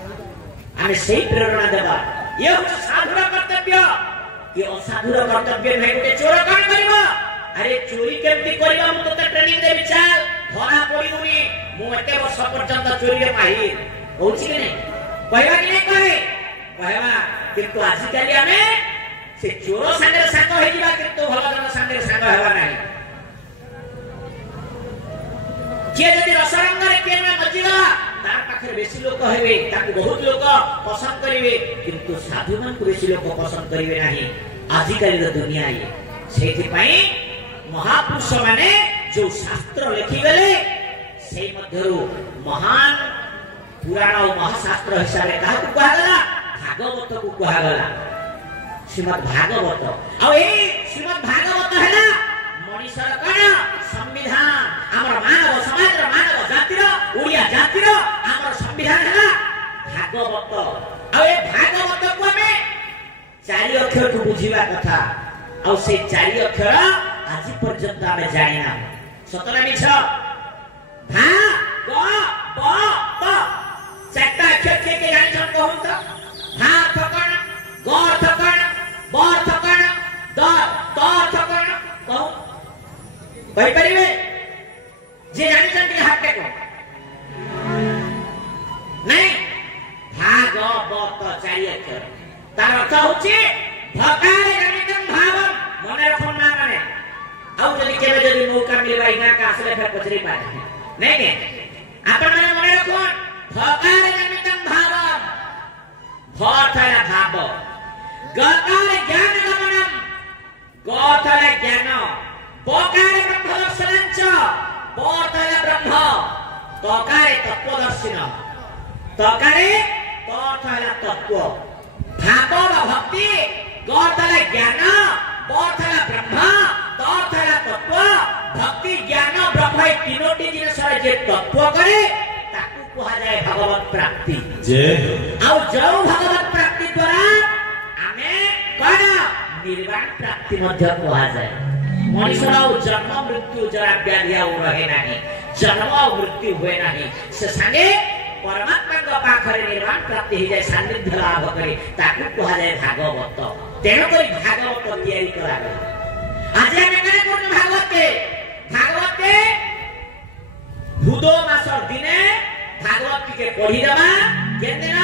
हमें सही प्रेरणा देबा ये हो साधुर कर्तव्य ये असाधुर कर्तव्य नहीं गोटे चोर कौन करबा अरे चोरी केमती करबा मु तते ट्रेनिंग देबी चल धरा पड़िबुनी मु एते वर्ष पर्यंत चोरी माहिर होछि कि नहीं कहबा कि नहीं कहबा किंतु आज काली हमें से चोर संगे संग होई जिबा किंतु भल जन संगे संग हेबा नहीं जे जदि रसरंग रे के में मजी गला तार पाखरे बेसी लोक हेबे ताकू बहुत लोक पसंद करिवे किंतु साधु मान को बेसी लोक पसंद करिवे नहीं आज काली दुनिया ये सेति पई महापुरुष माने जो शास्त्र लिखि गले से मध्यरु महान पुराण और महाशास्त्र हिसाब से कहा कहा गला भागवत को कहा गला श्रीमद् भागवत आ ए श्रीमद् भागवत हैला मनीषर कण संविधान हमर मानव समाज रो मानव जाति रो ओडिया जाति रो हमर संविधान हैला भागवत आ ए भागवत को हमें चारि अक्षर को बुझिबा कथा आ से चारि अक्षर आज पर्यंत हमें जानिना सतना मिछ भा ग ब त चारटा अक्षर के जानि छन कहू त भा थकण ग थकण ब थकण द त थकण कहू कहि परिबे जे जानि छन के हाथ टेको नहीं भा ग ब त चारि अक्षर तार अर्थ होछि भकारे गणितम भावम मने रखन ना माने आउ जदि केबे जदि मौका मिलबा इना का असले फेर पचरी पाए नहीं नहीं आपण माने मने रखन भकारे गणितम भावम भथला भाव गकारे ज्ञान गमनम गथला ज्ञान बकारे ब्रह्म दर्शनंच बथला ब्रह्म तकारे तत्वदर्शन तकारे तथला तत्व भाव भक्ति गथला ज्ञान बथला ब्रह्म तथला तत्व भक्ति ज्ञान ब्रह्म तीनोटी जिनिस जे तत्व करे ताकू कहा जाए भगवत प्राप्ति जे आ जो भगवत प्राप्ति द्वारा आमे कोन निर्वाण प्राप्ति मध्य कहा जाए मनुष्यर जन्म मृत्यु जरा व्याधि रहे नहीं जन्म और मृत्यु हुए नहीं से संगे परमात्मा को पाखरे निर्वाण प्राप्ति हो जाए सान्निध्य लाभ करे ताकू कहा जाए भागवत तेणु कोई भागवत तैयारी करा गया आज हम एने कोन भागवत के भूदो मासर दिने भागवत के पढ़ी देबा केन दिन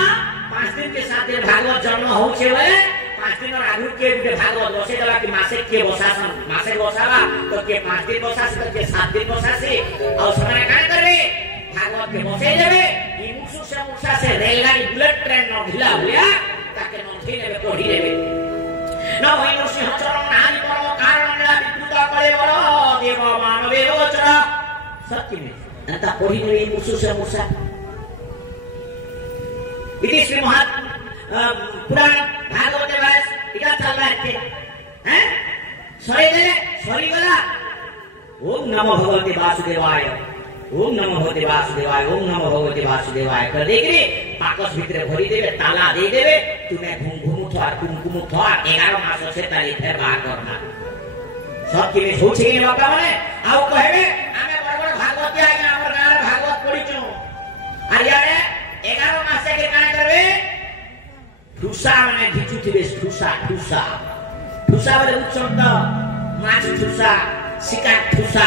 5 दिन के 7 दिन भागवत जन्म होछे बले 5 दिन आगु के भागवत बसे देबा कि मासे के बसासन मासे बसावा तो के 5 दिन बसासी तो के 7 दिन बसासी और समय का करे भागवत के बसे देबे ई मुसुसा से रेलगाड़ी बुलेट ट्रेन न ढिला हुआ ताके न ढिले पढ़ी देबे न होई नरसिंह चरण नाहि परम कारण मेला विद्युत कले बल देव मानवे रोचरा सत्य में अंता पढ़ी देबे ई मुसुसा इति श्री महा पुराण भागवत भास इका चलबा हैं सरी गला ओम नमो भगवते वासुदेवाय ओम नमो भगवते वासुदेवाय ओम नमो भगवते वासुदेवाय कर देखरे पाकस भितर भरी देबे ताला दे देबे तुमे घुम थोर कुमकुम थोर 11 मास से ताली फेर बाहर करना सब के सोचे के बाबा माने आउ कहबे आमे बड़ भागवत आइ हमर गार भागवत पढिचो आरियारे 11 मास के काने करबे ठुसा माने भिचुथिबे ठुसा बोले उच्चंत माछ ठुसा शिका ठुसा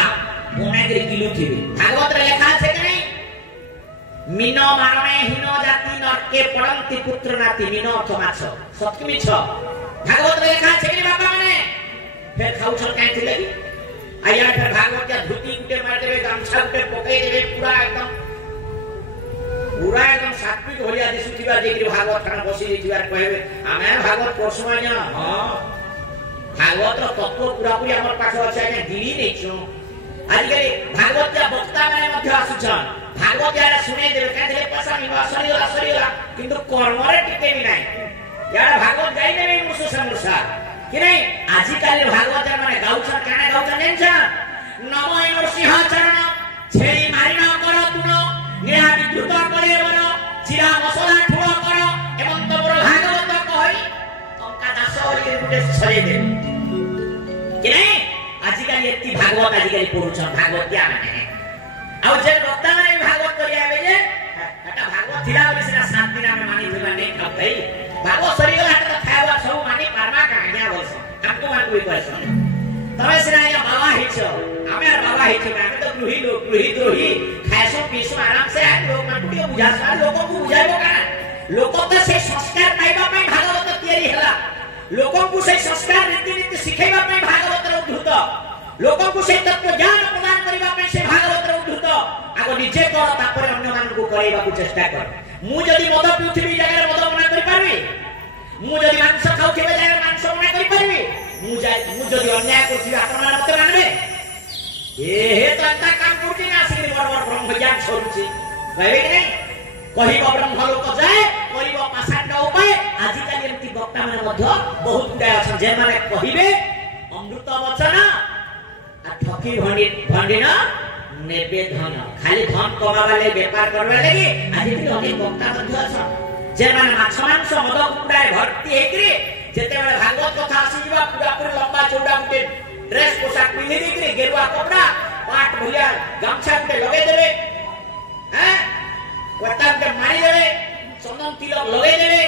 ओनेगरी किलो थिबे भागवत रे लेखा আছে कि नहीं मीनो मारणे हीनो जाति नरके पड़ंती पुत्र नाती मीनो अथ माछ सत्य मिछ भागवत रे लेखा আছে कि बाबा माने फेर खाउ छल काई थिले आया फिर भागवत के धुती उठे मार देबे गामछा उठे पकई देबे पूरा एकदम सात्विक होलिया दिसुथिबा जेकि भागवत खान बसी दिथिबार कहबे आमे भागवत पढसुमाया हां भागवत तत्व पूरा पूरी हमर पास अछि आके गिरी नै छु आजकल भागवत या वक्ता माने मध्य आसुछन भागवत यार सुने देबे काहे पैसा मिलवा सरीला किंतु कर्म रे टिके भी नाही यार भागवत गाई नै मुसु समस्या कि नै आजकल भागवत माने गाउछन काने गाउछन नेछ नमो नरसिंह चरण छेरी मारि न कर तुन निरा विद्युत करे वर चिरा मसला ठुळ कर एवं तोर भागवत कहि टंका 10 ओरी गुटे छरे दे कि नै आजकल एति भागवत आजकल पढुछन भागवतिया माने आ जे वक्ता माने भागवत करि आबे जे एटा भागवत थिला ओली सिना 7 दिन में मानि थिला नै खतै भागवत सरी गला त खावा सब मानि पारमा कान्या बोलस आपको मान कोई question तमे सिना या बाबा हिचो आमे बाबा हिचो आमे तो गृही द्रोही खायसो पीसो आराम से आ लोग मान कुटियो बुझासा लोक को बुझाइबो काना लोक तो से संस्कार पाइबा पई भागवत तयारी हला लोक को से संस्कार रीति सिखाइबा पई भागवत उद्धृत लोक को से तत्व ज्ञान प्रदान करिबा पई से भागवत उद्धृत आगो निजे कर तापर अन्य मान को करैबा को चेष्टा कर मु जदी मद पृथ्वी जगह मद मना करि पारबी मु जदी मांस खाउथिबे जगह मांस मना करि पारबी मु जदी अन्याय करथि आपण मान मत मानबे हे तो अंता काम करथि ना सिरि बड़ ब्रह्म ज्ञान सरुछि कहबे कि नै कहिबो ब्रह्म लोक जाय करिबो पासांड उपाय आजि काली एमति वक्ता माने मध्य बहुत गुडा अछन जे माने कहिबे अमृत वचन आ ठकी भंडी ना नेबे धन खाली धन कमावाले व्यापार करबा लागि आजि काली अनेक वक्ता मध्य अछन जे माने माछ मांस मद कुडा भर्ती हेकरी जेते बेले भागवत कथा आसी जिबा पूरा पूरी लंबा चौड़ा गुटे ड्रेस पोशाक पिन्हि देकरी गेरुआ कपड़ा पाट भलिया गामछा के लगे देबे हैं वता के मारी देबे चंदन तिलक लगे देबे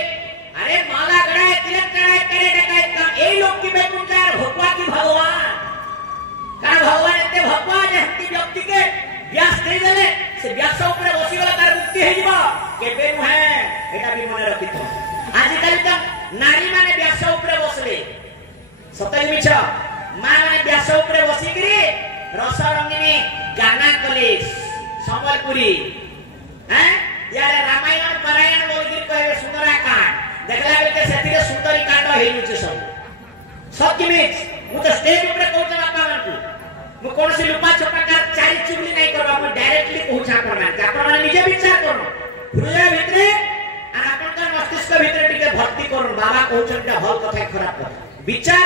अरे माला गड़ाए तिलक गड़ाए करे डकाय काम ए लोग की बेकुंजार भगवान की भगवान का भगवान एते भगवान जे हत्ती व्यक्ति के व्यास दे देले से व्यास ऊपर बसी वाला तार मुक्ति हे जिवो केबे नु है एटा भी मने रखितो आज काल त नारी माने व्यास ऊपर बसले सतय मिछ मां माने व्यास ऊपर बसिकरी रस रंगिनी गाना कले संबलपुरी हैं यार रामायण पारायण बोलगिर कहबे सुंदरा कांड देखला बेले सेतिरे सुंदरी कांड हेयुचे सब सत्य मिछ मु तो स्टेज ऊपर कहत बापा मानकु मु कोन से लुपा छपा का चारि चुगली नै करबा मु डायरेक्टली कहूछा आपण माने निजे विचार करो हृदय भितरे आ आपण का मस्तिष्क भितरे टिके भक्ति करो बाबा कहउछन के हल कथा खराब कर विचार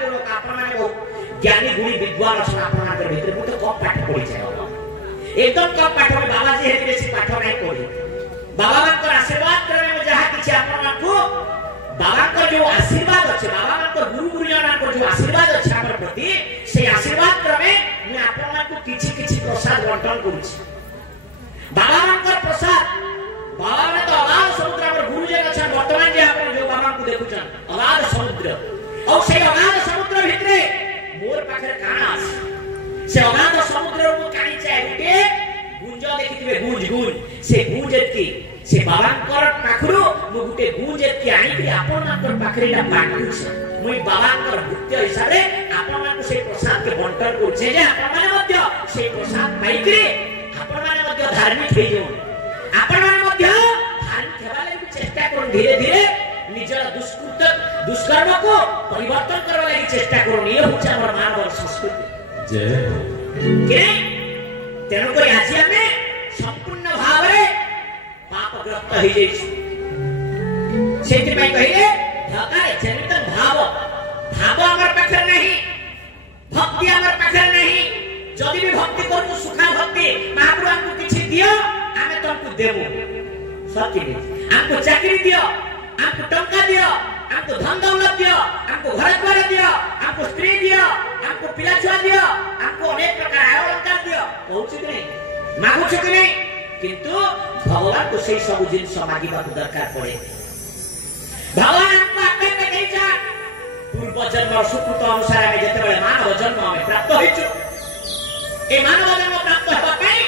करो आपण माने बहुत ज्ञानी गुणी विद्वान अछन आपण माने भितरे मु तो कम पाठ पढि छै एकदम कम पाठ में बाबा जी हेति बेसी पाठ नै पढि बाबा मानकर आशीर्वाद करे में जहा किछि आपण मानकु बाबा का जो आशीर्वाद अछि बाबा मानकर गुरु गुरुजन मानकर जो आशीर्वाद अछि हमर प्रति से आशीर्वाद क्रमे मैं आपण मानकु किछि प्रसाद बंटन करूछि बाबा मानकर प्रसाद बाबा ने तो अगाध समुद्र हमर गुरुजन अछि वर्तमान जे आपण जो बाबा को देखुछन अगाध समुद्र और से अगाध समुद्र भितरे मोर पाखरे काना अछि से अगाध समुद्र को कानी चाहे गुंज देखिथिबे गुंज से गुंज एतकी से बाबांकर पाखरु मु गुटे गुंज एतकी आनिकरी आपनकर पाखरेटा बाटुछ मुई बाबांकर भक्त हिसाब रे आपन मानकु से प्रसाद के बंटन करछे जे आपन माने मध्य से प्रसाद पाइकरी आपन माने मध्य धार्मिक हे जो आपन माने मध्य धार्मिक हेबा लागि चेष्टा करू धीरे धीरे निजर दुष्कर्म को परिवर्तन करबा लागि चेष्टा करू ये होछ हमर मानव संस्कृति जय के तेनो कोई आसी हमें संपूर्ण भाव रे पापग्रस्त हो जाई सेति पई कहिले धकारे जनित भाव हमर पाखर नहीं भक्ति हमर पाखर नहीं जदी भी भक्ति करू सुखा भक्ति महाप्रभु हमको किछि दियो आमे तुमको देबो सत्य हमको चाकरी दियो हमको टंका दियो हमको धन दौलत दियो हमको घर द्वार दियो हमको स्त्री दियो हमको पिला छुआ दियो हमको अनेक प्रकार अलंकार दियो कहउछि कि नहीं मागुछि कि नहीं किंतु भगवान को से सब जिन मागिबा दरकार पड़े भगवान हमको आपे देइछा पूर्व जन्म सुकृत अनुसार में जते बेले मानव जन्म में प्राप्त होइछु ए मानव जन्म प्राप्त होबा पई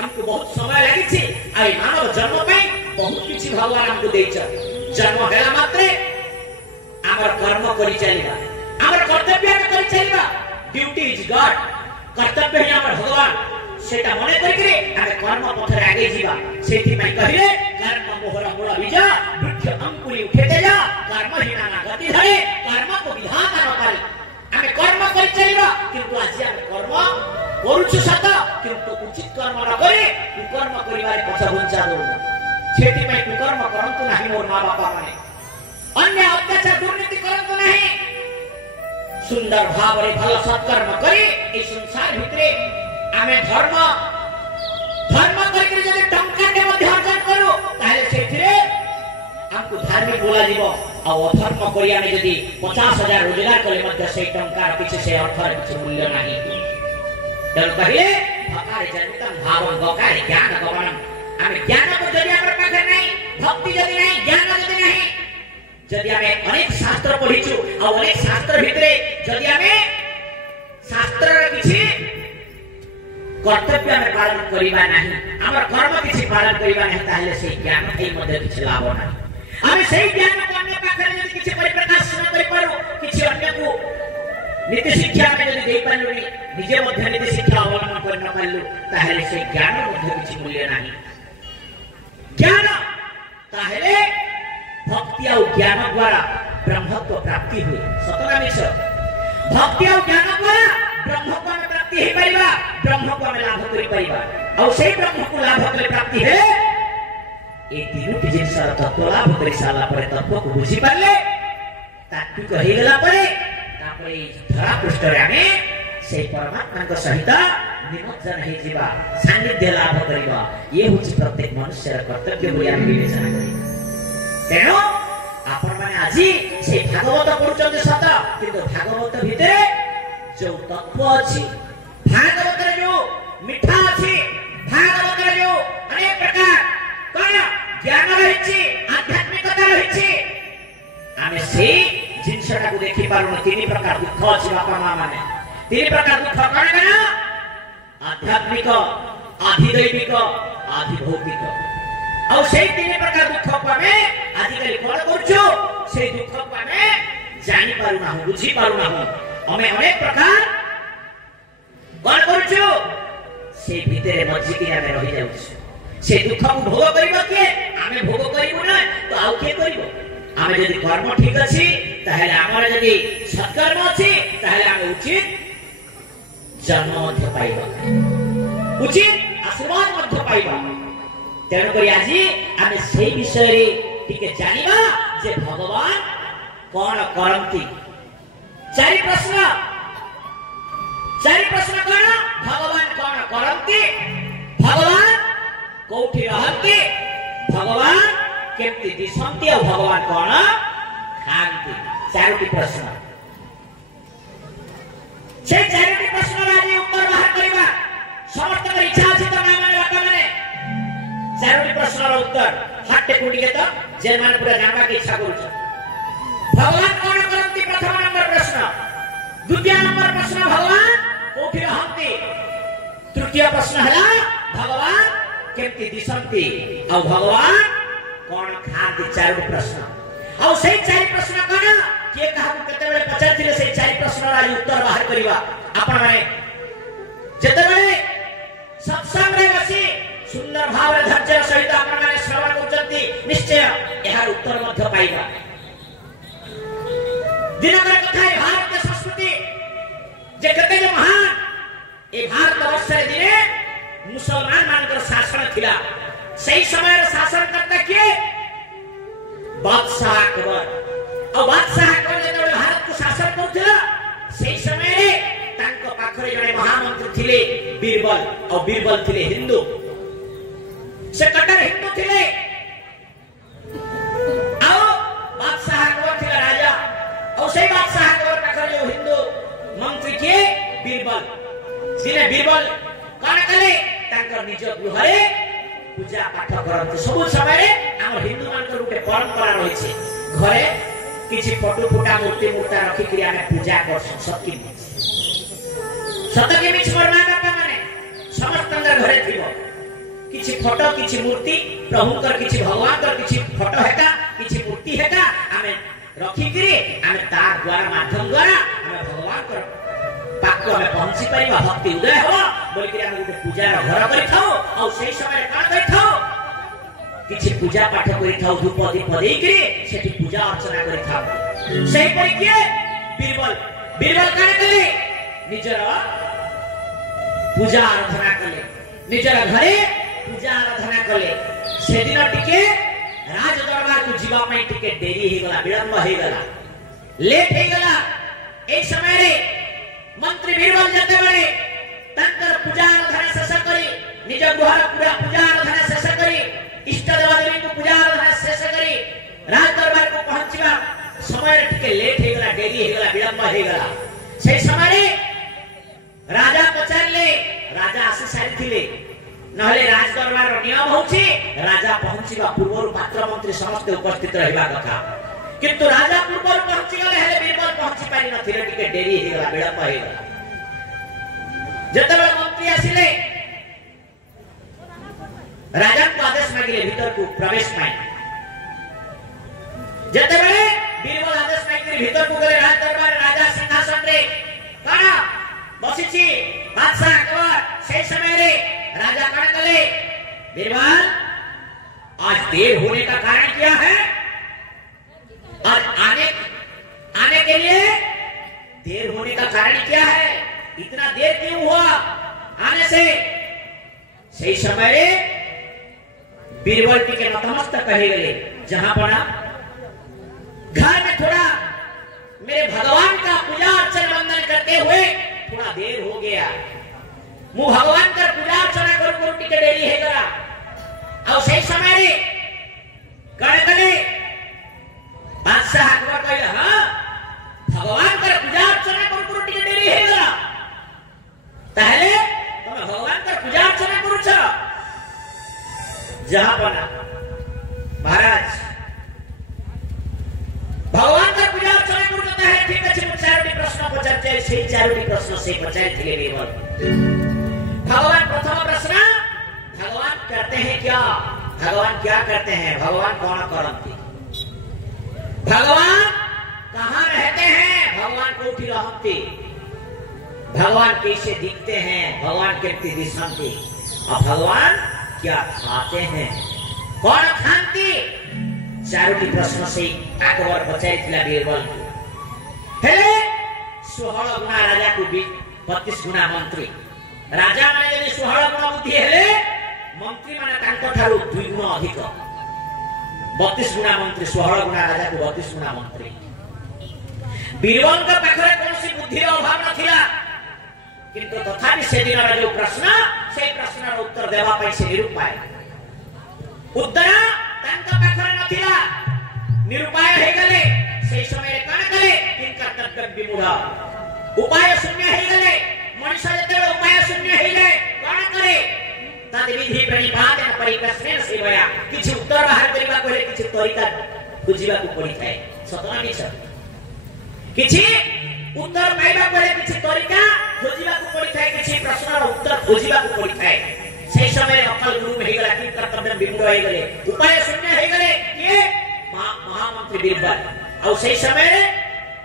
हमको बहुत समय लागि छि आ ए मानव जन्म पई बहुत किछि भगवान हमको देइछा जन्म हेला मात्रे हमर कर्म करि चलिबा हमर कर्तव्य करि चलिबा ड्यूटी इज गॉड कर्तव्य है हमर भगवान सेटा मने करिकरी आमे कर्म पथरे आगे जीवा सेति पई कहिले कर्म मोहर मूल बीज वृक्ष अंकुरी उठे जा कर्म हिना गति धरे कर्म को विधाता न पारे କରୁଛୁ ସତ କିନ୍ତୁ ଉଚିତ କର୍ମ ନ କରି କୁକର୍ମ କରିବାରେ ପଛ ଘୁଞ୍ଚା ଦଉଛୁ। ସେଥିପାଇଁ କୁକର୍ମ କରନ୍ତୁ ନାହିଁ ମୋର ମା ବାପା ମାନେ, ଅନ୍ୟ ଅତ୍ୟାଚାର ଦୁର୍ନୀତି କରନ୍ତୁ ନାହିଁ। ସୁନ୍ଦର ଭାବରେ ଭଲ ସତ୍କର୍ମ କରି এই ସଂସାର ଭିତରେ ଆମେ ଧର୍ମ କରିକି ଯଦି ଟଙ୍କାଟେ ମଧ୍ୟ ଅର୍ଜନ କରୁ ତାହେଲେ ସେଥିରେ ଆମକୁ ଧାର୍ମିକ ବୋଲାଯିବ। ଆଉ ଅଧର୍ମ କରି ଆମେ ଯଦି 50,000 ରୋଜଗାର କଲେ ମଧ୍ୟ ସେଇ ଟଙ୍କାର କିଛି ସେ ଅର୍ଥର କିଛି ମୂଲ୍ୟ ନାହିଁ। ତେଣୁ କହିଲେ ଭକାରେ ଜନିତଂ ଭାବଂ ଭକାରେ ଜ୍ଞାନ ଗମନଂ। ଆମେ ଜ୍ଞାନକୁ ଯଦି ଆମର ପାଖରେ ନାହିଁ, ଭକ୍ତି ଯଦି ନାହିଁ, ଜ୍ଞାନ ଯଦି ନାହିଁ, ଯଦି ଆମେ ଅନେକ ଶାସ୍ତ୍ର ପଢିଛୁ ଆଉ ଅନେକ ଶାସ୍ତ୍ର ଭିତରେ ଯଦି ଆମେ ଶାସ୍ତ୍ରର କିଛି କର୍ତ୍ତବ୍ୟ ଆମେ ପାଳନ କରିବା ନାହିଁ, ଆମର କର୍ମ କିଛି ପାଳନ କରିବା ନାହିଁ, ତାହେଲେ ସେଇ ଜ୍ଞାନ ଥାଇ ମଧ୍ୟ କିଛି ଲାଭ ନାହିଁ। ଆମେ ସେଇ ଜ୍ଞାନକୁ ଅନ୍ୟ ପାଖରେ ଯଦି କିଛି ପରିପ୍ରକାଶ ନ କରିପାରୁ, କିଛି ଅନ୍ୟକୁ ନୀତି ଶିକ୍ଷା ଆମେ ଯଦି ଦେଇପାରିଲୁନି, ନିଜେ ମଧ୍ୟ ନୀତି ଶିକ୍ଷା ଅବଲମ୍ବନ କରି ନ ପାରିଲୁ, ତାହେଲେ ସେଇ ଜ୍ଞାନ ମଧ୍ୟ କିଛି ମୂଲ୍ୟ ନାହିଁ। ଜ୍ଞାନ ତାହେଲେ ଭକ୍ତି ଆଉ ଜ୍ଞାନ ଦ୍ୱାରା ବ୍ରହ୍ମତ୍ୱ ପ୍ରାପ୍ତି ହୁଏ। ସତନା ମିଛ? ଭକ୍ତି ଆଉ ଜ୍ଞାନ ଦ୍ୱାରା ବ୍ରହ୍ମକୁ ଆମେ ପ୍ରାପ୍ତି ହେଇପାରିବା, ବ୍ରହ୍ମକୁ ଆମେ ଲାଭ କରିପାରିବା। ଆଉ ସେଇ ବ୍ରହ୍ମକୁ ଲାଭ କଲେ ପ୍ରାପ୍ତି ହେ এই তিনটি জিনিসর তত্ত্ব লাভ করে সারা পরে তত্ত্বକୁ বুঝিপারলে তাত্ত্বিক ହେଇଗଲା ପରେ ତାପରେ এই ଧରା ପୃଷ୍ଠରେ ଆମେ সেই ପରମାତ୍ମାଙ୍କ ସହିତ ନିମଜ୍ଜନ ହେଇଯିବା, ସାନ୍ନିଧ୍ୟ ଲାଭ କରିବା। ଇଏ ହେଉଛି ପ୍ରତ୍ୟେକ ମନୁଷ୍ୟର କର୍ତ୍ତବ୍ୟ ବୋଲି ଆମେ ବିବେଚନା କରିବା। ତେଣୁ ଆପଣମାନେ ଆଜି ସେଇ ଭାଗବତ ପଢୁଛନ୍ତି ସତ, କିନ୍ତୁ ଭାଗବତ ଭିତରେ ଯୋଉ ତତ୍ତ୍ୱ ଅଛି, ଭାଗବତରେ ଯୋଉ ମିଠା ଅଛି, ଭାଗବତରେ ଯୋଉ ଅନେକ ପ୍ରକାର କଣ ଜ୍ଞାନ ରହିଛି, ଆଧ୍ୟାତ୍ମିକତା ରହିଛି, ଆମେ ସେଇ ଜିନିଷଟାକୁ ଦେଖିପାରୁନୁ। 3 ପ୍ରକାର ଦୁଃଖ ଅଛି ବାପା ମା ମାନେ। 3 ପ୍ରକାର ଦୁଃଖ କଣ କଣ? ଆଧ୍ୟାତ୍ମିକ, ଆଧିଦୈବିକ, ଆଧିଭୌତିକ। ଆଉ ସେଇ 3 ପ୍ରକାର ଦୁଃଖକୁ ଆମେ ଆଜିକାଲି କଣ କରୁଛୁ? ସେଇ ଦୁଃଖକୁ ଆମେ ଜାଣିପାରୁନାହୁଁ, ବୁଝିପାରୁନାହୁଁ। ଆମେ ଅନେକ ପ୍ରକାର କଣ କରୁଛୁ? ସେଇ ଭିତରେ ମଜିକି ଆମେ ରହିଯାଉଛୁ। ସେ ଦୁଃଖକୁ ଭୋଗ କରିବ କିଏ? ଆମେ ଭୋଗ କରିବୁ ନା, ତ ଆଉ କିଏ କରିବ? ଆମେ ଯଦି କର୍ମ ଠିକ ଅଛି, ତାହେଲେ ଆମର ଯଦି ସତ୍କର୍ମ ଅଛି, ତାହେଲେ ଆମେ ଉଚିତ ଜନ୍ମ ମଧ୍ୟ ପାଇବା, ଉଚିତ ଆଶୀର୍ବାଦ ମଧ୍ୟ ପାଇବା। ତେଣୁକରି ଆଜି ଆମେ ସେଇ ବିଷୟରେ ଟିକେ ଜାଣିବା ଯେ ଭଗବାନ କଣ କରନ୍ତି। 4 ପ୍ରଶ୍ନ କଣ? ଭଗବାନ କଣ କରନ୍ତି, ଭଗବାନ କୋଉଠି ରହନ୍ତି, ଭଗବାନ କେମିତି ଦିଶନ୍ତି, ଆଉ ଭଗବାନ କଣ ଖାଆନ୍ତି। 4ଟି ପ୍ରଶ୍ନ। সেই 4ଟି ପ୍ରଶ୍ନର ଆଜି ଉତ୍ତର ବାହାର କରିବା। ସମସ୍ତଙ୍କର ଇଚ୍ଛା ଅଛି ତ ନା ମାନେ ବାପା ମାନେ? 4ଟି ପ୍ରଶ୍ନର ଉତ୍ତର ହାତେ କୁଟିକେ ତ ଯେମାନେ ପୁରା ଜାଣିବାକୁ ଇଚ୍ଛା କରୁଛ। ଭଗବାନ କଣ କରନ୍ତି ପ୍ରଥମ ନମ୍ବର ପ୍ରଶ୍ନ। ଦ୍ୱିତୀୟ ନମ୍ବର ପ୍ରଶ୍ନ ଭଗବାନ କୋଉଠି ରହନ୍ତି। ତୃତୀୟ ପ୍ରଶ୍ନ ହେଲା ଭଗବାନ କେମିତି ଦିଶନ୍ତି, ଆଉ ଭଗବାନ କଣ ଖାଆନ୍ତି। 4ଟି ପ୍ରଶ୍ନ। ଆଉ ସେଇ 4 ପ୍ରଶ୍ନ କଣ? କିଏ କାହାକୁ କେତେବେଳେ ପଚାରିଥିଲେ ସେଇ 4 ପ୍ରଶ୍ନର ଆଜି ଉତ୍ତର ବାହାର କରିବା। ଆପଣମାନେ ଯେତେବେଳେ ସତ୍ସଙ୍ଗରେ ବସି ସୁନ୍ଦର ଭାବରେ ଧୈର୍ଯ୍ୟର ସହିତ ଆପଣମାନେ ଶ୍ରବଣ କରୁଛନ୍ତି, ନିଶ୍ଚୟ ଏହାର ଉତ୍ତର ମଧ୍ୟ ପାଇବା। ଦିନକର କଥା ଏ ଭାରତୀୟ ସଂସ୍କୃତି ଯେ କେତେ ଯେ ମହାନ। ଏ ଭାରତ ବର୍ଷରେ ଦିନେ ମୁସଲମାନ ମାନଙ୍କର ଶାସନ ଥିଲା। সেই সময়ের শাসনকর্তা কিଏ? বাদশাহ আকবর। ଆଉ ବାଦଶାହ আকବର ଯେତେବେଳେ ଭାରତକୁ ଶାସନ କରୁଥିଲା, সেই ସମୟରେ ତାଙ୍କ ପାଖରେ ଜଣେ ମହାମନ୍ତ୍ରୀ ଥିଲେ ବୀରବଲ। ଆଉ ବୀରବଲ ଥିଲେ ହିନ୍ଦୁ, ସେ କଟ୍ଟର ହିନ୍ଦୁ ଥିଲେ। ଆଉ ବାଦଶାହ আকবର ଥିଲା ରାଜା। ଆଉ ସେଇ ବାଦଶାହ আকବର ପାଖରେ ଯୋଉ ହିନ୍ଦୁ ମନ୍ତ୍ରୀ କିଏ? ବୀରବଲ। ଦିନେ ବୀରବଲ କଣ କଲେ? ତାଙ୍କ ନିଜ ଗୃହରେ ପୂଜା ପାଠ କରନ୍ତି। ସବୁ ସମୟରେ ଆମ ହିନ୍ଦୁ ମାନଙ୍କର ଗୋଟେ ପରମ୍ପରା ରହିଛି, ଘରେ କିଛି ଫଟୋ ଫୁଟା ମୂର୍ତ୍ତି ମୂର୍ତ୍ତା ରଖିକିରି ଆମେ ପୂଜା କରୁଛୁ। ସତକି ମିଛ ମୋର ମା ବାପା ମାନେ ସମସ୍ତଙ୍କର ଘରେ ଥିବ କିଛି ଫଟୋ, କିଛି ମୂର୍ତ୍ତି, ପ୍ରଭୁଙ୍କର କିଛି, ଭଗବାନଙ୍କର କିଛି ଫଟୋ ହେକା, କିଛି ମୂର୍ତ୍ତି ହେକା ଆମେ ରଖିକିରି ଆମେ ତା ଦ୍ୱାରା ମାଧ୍ୟମ ଦ୍ୱାରା ଆମେ ଭଗବାନଙ୍କର ପାଖକୁ ଆମେ ପହଞ୍ଚି ପାରିବା, ଭକ୍ତି ଉଦୟ ହବ ବୋଲିକିରି ଆମେ ଗୋଟେ ପୂଜାର ଘର କରିଥାଉ। ଆଉ ସେଇ ସମୟରେ କଣ କରିଥାଉ? କିଛି ପୂଜା ପାଠ କରିଥାଉ, ଧୂପ ଦୀପ ଦେଇକିରି ସେଠି ପୂଜା ଅର୍ଚ୍ଚନା କରିଥାଉ। ସେହିପରି କିଏ? ବୀରବଲ। ବୀରବଲ କଣ କଲେ? ନିଜର पूजा आराधना कले निजर घरे पूजा आराधना कले से दिन टिके राज दरबार को जीवा में टिके देरी ही गला विलंब ही गला लेट ही गला एक समय रे मंत्री बीरबल जते बड़े तंकर पूजा आराधना शेष करी निज गुहार पूरा पूजा आराधना शेष करी इष्ट देवदेवी को पूजा आराधना शेष करी राज दरबार को पहुंचवा समय टिके लेट ही गला देरी ही गला विलंब ही गला से समय रे राजा पचारले राजा आसी सारी थिले नहले राज दरबार नियम होछि राजा पहुंचीबा पूर्व पात्र मंत्री समस्त उपस्थित रहिबा कथा किंतु राजा पूर्व पहुंची गले हेले बीरबल पहुंची पारि नथिले टिके देरी हे गला विलंब हे गला जतबे मंत्री आसिले राजा को आदेश मागिले भीतर को प्रवेश पाए जतबे बीरबल आदेश मागिले भीतर को गले राज दरबार राजा सिंहासन रे काना बसिछि बादशाह अकबर से समय रे राजा कण कले बीरबल आज देर होने का कारण क्या है आज आने के लिए देर होने का कारण क्या है इतना देर क्यों हुआ आने से सही समय रे बीरबल के नतमस्तक कहे गए जहां पर घर में थोड़ा मेरे भगवान का पूजा अर्चन वंदन करते हुए थोड़ा देर हो गया मु भगवान का पूजा अर्चना कर टिके देरी है गला और सही समय रे कण कले बादशाह अकबर कहले हां भगवान का पूजा अर्चना कर टिके देरी है गला ताहले तुम भगवान का पूजा अर्चना करू छ जहां बना महाराज भगवान का पूजा अर्चना करू त है ठीक अछि चारोटी प्रश्न पचारते से चारोटी प्रश्न से पचारि थिले बीरबल भगवान प्रथम प्रश्न भगवान करते हैं क्या भगवान क्या करते हैं भगवान कौन करते भगवान कहां रहते हैं भगवान कोठी रहते भगवान कैसे दिखते हैं भगवान कैसे दिखते और भगवान क्या खाते हैं कौन खाते चारोटी प्रश्न से अकबर बचाई थिला बीरबल हेले 16 गुना राजा को 32 गुना मंत्री राजा माने यदि 16 गुण बुद्धि हेले मंत्री माने तांको थारु 2 गुण अधिक 32 गुणा मंत्री 16 गुणा राजा को 32 गुणा मंत्री बीरबल का पाखरे कोनसी बुद्धि अभाव नथिला किंतु तथापि से दिन जो प्रश्न से प्रश्न उत्तर देवा पई से निरुपाय उत्तर तांका पाखरे नथिला निरुपाय हे गले से समय रे कण कले इनका कर्तव्य विमूढ़ उपाय शून्य हे गले मनुष्य जते उपाय शून्य हे गले कण करे तद विधि प्रणिपातन परिप्रश्नेन सेवया किछि उत्तर बाहर करिबा कोले किछि तरीका बुझिबा को पड़ी थाए सतना मिछ किछि उत्तर पाइबा कोले किछि तरीका खोजिबा को पड़ी थाए किछि प्रश्नर उत्तर खोजिबा को पड़ी थाए सेही समय अकल गुरु हे गला कि कर्तव्य विमूढ़ हे गले उपाय शून्य हे गले के महामंत्री बीरबल और सही समय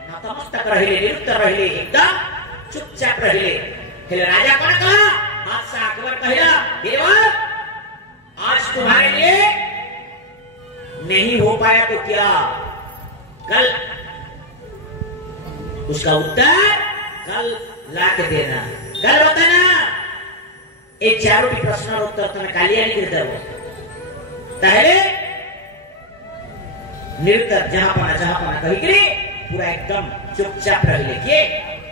नतमस्तक रहिले निरुत्तर रहिले एकदम चुपचाप रहिले हेले राजा कौन कहा बादशाह अकबर कहला बीरबल आज तुम्हारे लिए नहीं हो पाया तो क्या कल उसका उत्तर कल ला के देना कल बताना एक चारों भी प्रश्न उत्तर तुम्हें कालिया नहीं देता हो ताहले निरुत्तर जहां पाना कही कि पूरा एकदम चुपचाप रहिले के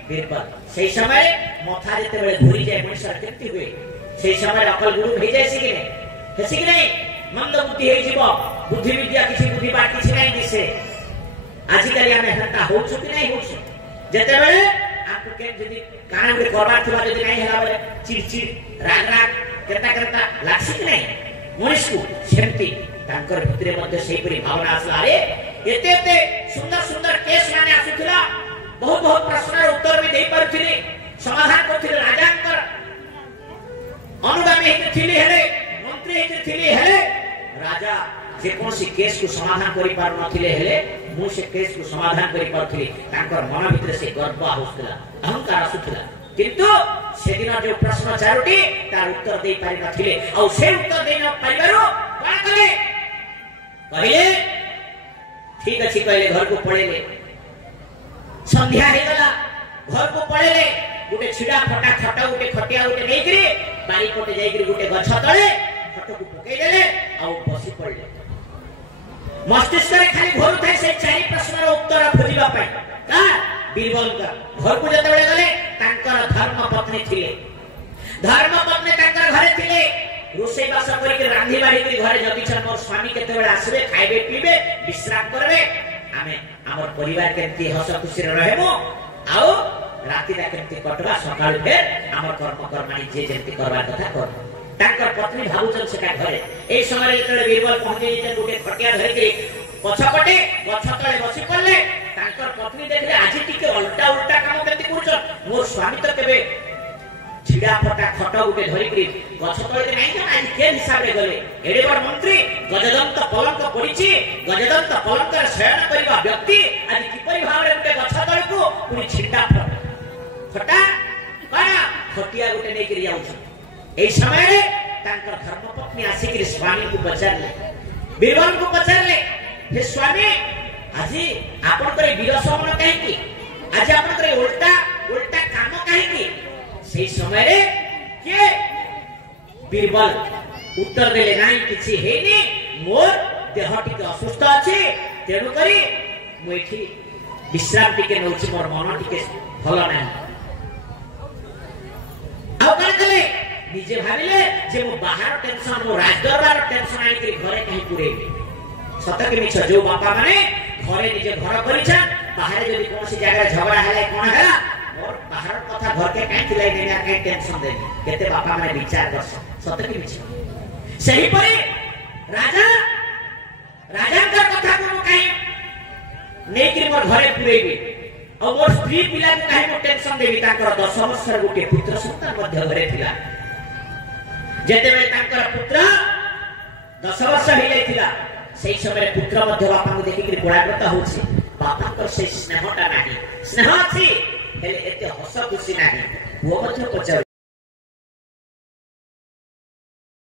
बीरबल सही समय मथा जते बेले घुरी जाए मनुष्य केति हुए सही समय अकल गुरु भई जाय कि नहीं मंद बुद्धि हे जीव बुद्धि विद्या किसी बुद्धि बात किसी नहीं दिसे आजिकल हमें हटा हो चुकी नहीं हो जते बेले आपको के जदी काना में करबार थिबा जदी नहीं होला बेले चिड़चिड़ राग करता लागसी कि नहीं मनुष्य को सेमती तांकर भितरे मध्ये सेही परि भावना आसला रे एते सुंदर केस माने आसुथिला बहुत प्रश्नर उत्तर भी दे पारथिले समाधान करथिले राजांकर अनुगामी हेतिले हेले मंत्री हेतिले हेले राजा जे कोनसी केस को समाधान करि पार नथिले हेले मु से केस को समाधान करि पारथिले तांकर मन भितरे से गर्व आहुसला अहंकार आसुथिला किंतु सेदिन जो प्रश्न चारोटी तार उत्तर दे पारि नथिले आ से उत्तर दे न पाइबारो कोन करे कहले ठीक अछि कहले घर को पळेले संध्या हे गला घर को पळेले गोटे छिड़ा फटा खट गोटे खटिया गोटे नहीं बारी पटे जाई गोटे गछ तले खट को पकई देले आ बसी पड़ले मस्तिष्क रे खाली घोर थाए से चारि प्रश्नर उत्तर खोजिबा पय का बीरबल घर को जते बेले गले तांकर धर्म पत्नी थिले धर्म पत्नी तांकर घरे थिले रोसे बास करी रांधी बाड़ी करी घरे जति छन मोर स्वामी केते बेले आसबे खाइबे पीबे विश्राम करबे आमे हमर परिवार केमती हस खुशी रहबो आउ राति रा केमती कटवा सकाळ फेर हमर कर्म कर्माणी जे जेमती करबार कथा कर तांकर पत्नी भाबुचन सेका घरे ए समय जेते बीरबल पहुंचे जे गोटे खटिया धरि के पछपटे गछ तळे बसी पड़ले तांकर पत्नी देखले आज टिके उल्टा उल्टा काम केमती करछ मोर स्वामी त केबे छिड़ा फटा खट उठे धरि करी गछ तळे नै त आज के हिसाब रे गले एडे बड़ मंत्री गजदंत पलंक पड़िछि गजदंत पलंक रे शयन करबा व्यक्ति आज किपरि भाव रे उठे गछ तळे को पुनी छिड़ा फटा काना खटिया उठे नै करी आउछ ए समय रे तांकर धर्मपत्नी आसी करी स्वामी को पचारले बीरबल को पचारले हे स्वामी आज आपण करे विरसमन काहे की आज आपण करे उल्टा उल्टा काम काहे की से समय रे के बीरबल उत्तर देले नाही किछि हेनी मोर देह टिके असुस्थ अछि तेनु करी मोइठी विश्राम टिके नउछि मोर मन टिके भलो नाही आ कन कले निजे भाबिले जे मो बाहर टेंशन मो राजदरबार टेंशन आई के घरे कहि पुरेबे सतके मिछ जो बापा माने घरे निजे घर करिछा बाहर जदी कोनसी जगह झगड़ा हेले कोन हेला मोर बाहर कथा घर के काई खिलाई देना के टेंशन दे केते बापा माने विचार करछ सतके मिछ सही परे राजा का कथा को काई नै कि मोर घरे पुरेबे और मोर स्त्री पिला को काई को टेंशन देबी ताकर 10 वर्षर गोटे पुत्र संतान मध्य घरे थिला जेते बेले ताकर पुत्र 10 वर्ष हे जाइथिला सेही समय पुत्र मध्य बापा को देखि कि कोळाग्रता होछि बापा को से स्नेहटा नाही स्नेह अछि हेले एते हस खुशी नाही वो मध्य पचार